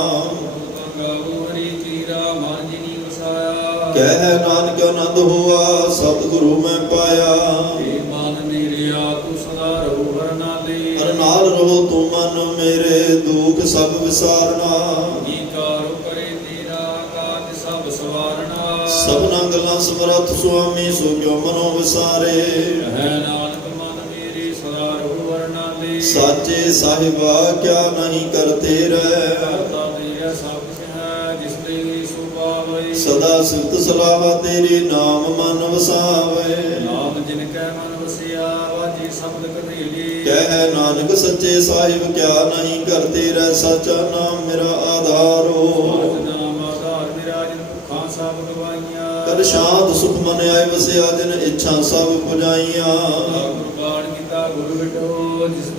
ਗਾਵੋ ਹਰੀ ਚੀਰਾ ਮਨ ਜਿਨੀ ਵਸਾਇਆ। ਕਹਿ ਨਾਨਕ ਆਨੰਦ ਹੋਆ ਸਤਿਗੁਰੂ ਮੈਂ ਪਾਇਆ। ਏ ਮਨ ਮੇਰਿਆ ਤੂੰ ਸਦਾ ਰਹੋ ਹਰਨਾ ਦੇ। ਹਰ ਨਾਲ ਰਹੋ ਤੂੰ ਮਨ ਮੇਰੇ ਦੁਖ ਸਭ ਵਿਸਾਰਨਾ। ਈਕਾਰੋ ਕਰੇ ਤੇਰਾ ਕਾਜ ਸਭ ਸਵਾਰਨਾ। ਸਭਨਾ ਗੱਲਾਂ ਸਮਰੱਥ ਸੁਆਮੀ ਸੋ ਕਿਉ ਮਨੋ ਵਿਸਾਰੇ। ਹੈ ਨਾਨਕ ਮਨ ਮੇਰੇ ਸਦਾ ਰਹੋ ਹਰਨਾ ਦੇ। ਸਾਚੇ ਸਾਹਿਬਾ ਕਿਆ ਨਹੀਂ ਕਰਤੇ ਰਹਿ। ਕਰਤਾ ਤੇਰਾ ਸਭ ਕੁਛ ਹੈ ਜਿਸ ਦੇ ਸੋ ਪਾਵੇ। ਸਦਾ ਸਿਫਤ ਸਲਾਹ ਤੇਰੇ ਨਾਮ ਮਨ ਵਸਾਵੇ। ਨਾਮ ਜਿਨ ਕੈ ਮਨ ਵਸਿਆ ਵਾਜੀ ਸ਼ਬਦ ਕਥੇਲੀ। ਕਹਿ ਨਾਨਕ ਸੱਚੇ ਸਾਹਿਬ ਕਿਆ ਨਹੀਂ ਕਰਤੇ ਰਹਿ। ਸਾਚਾ ਨਾਮ ਮੇਰਾ ਆਧਾਰੋ। ਨਾਮ ਆਧਾਰ ਮੇਰਾ ਜਿਨ ਭੁੱਖਾਂ ਸਭ ਗਵਾਈਆਂ। ਕਰ ਸ਼ਾਂਤ ਸੁਖ ਮਨ ਆਏ ਵਸਿਆ ਜਿਨ ਇੱਛਾ ਸਭ ਪੁਜਾਈਆਂ। ਗੁਰਬਾਣ ਕੀਤਾ ਗੁਰੂ ਵਿਟੋ ਜਿਸ ਦੀ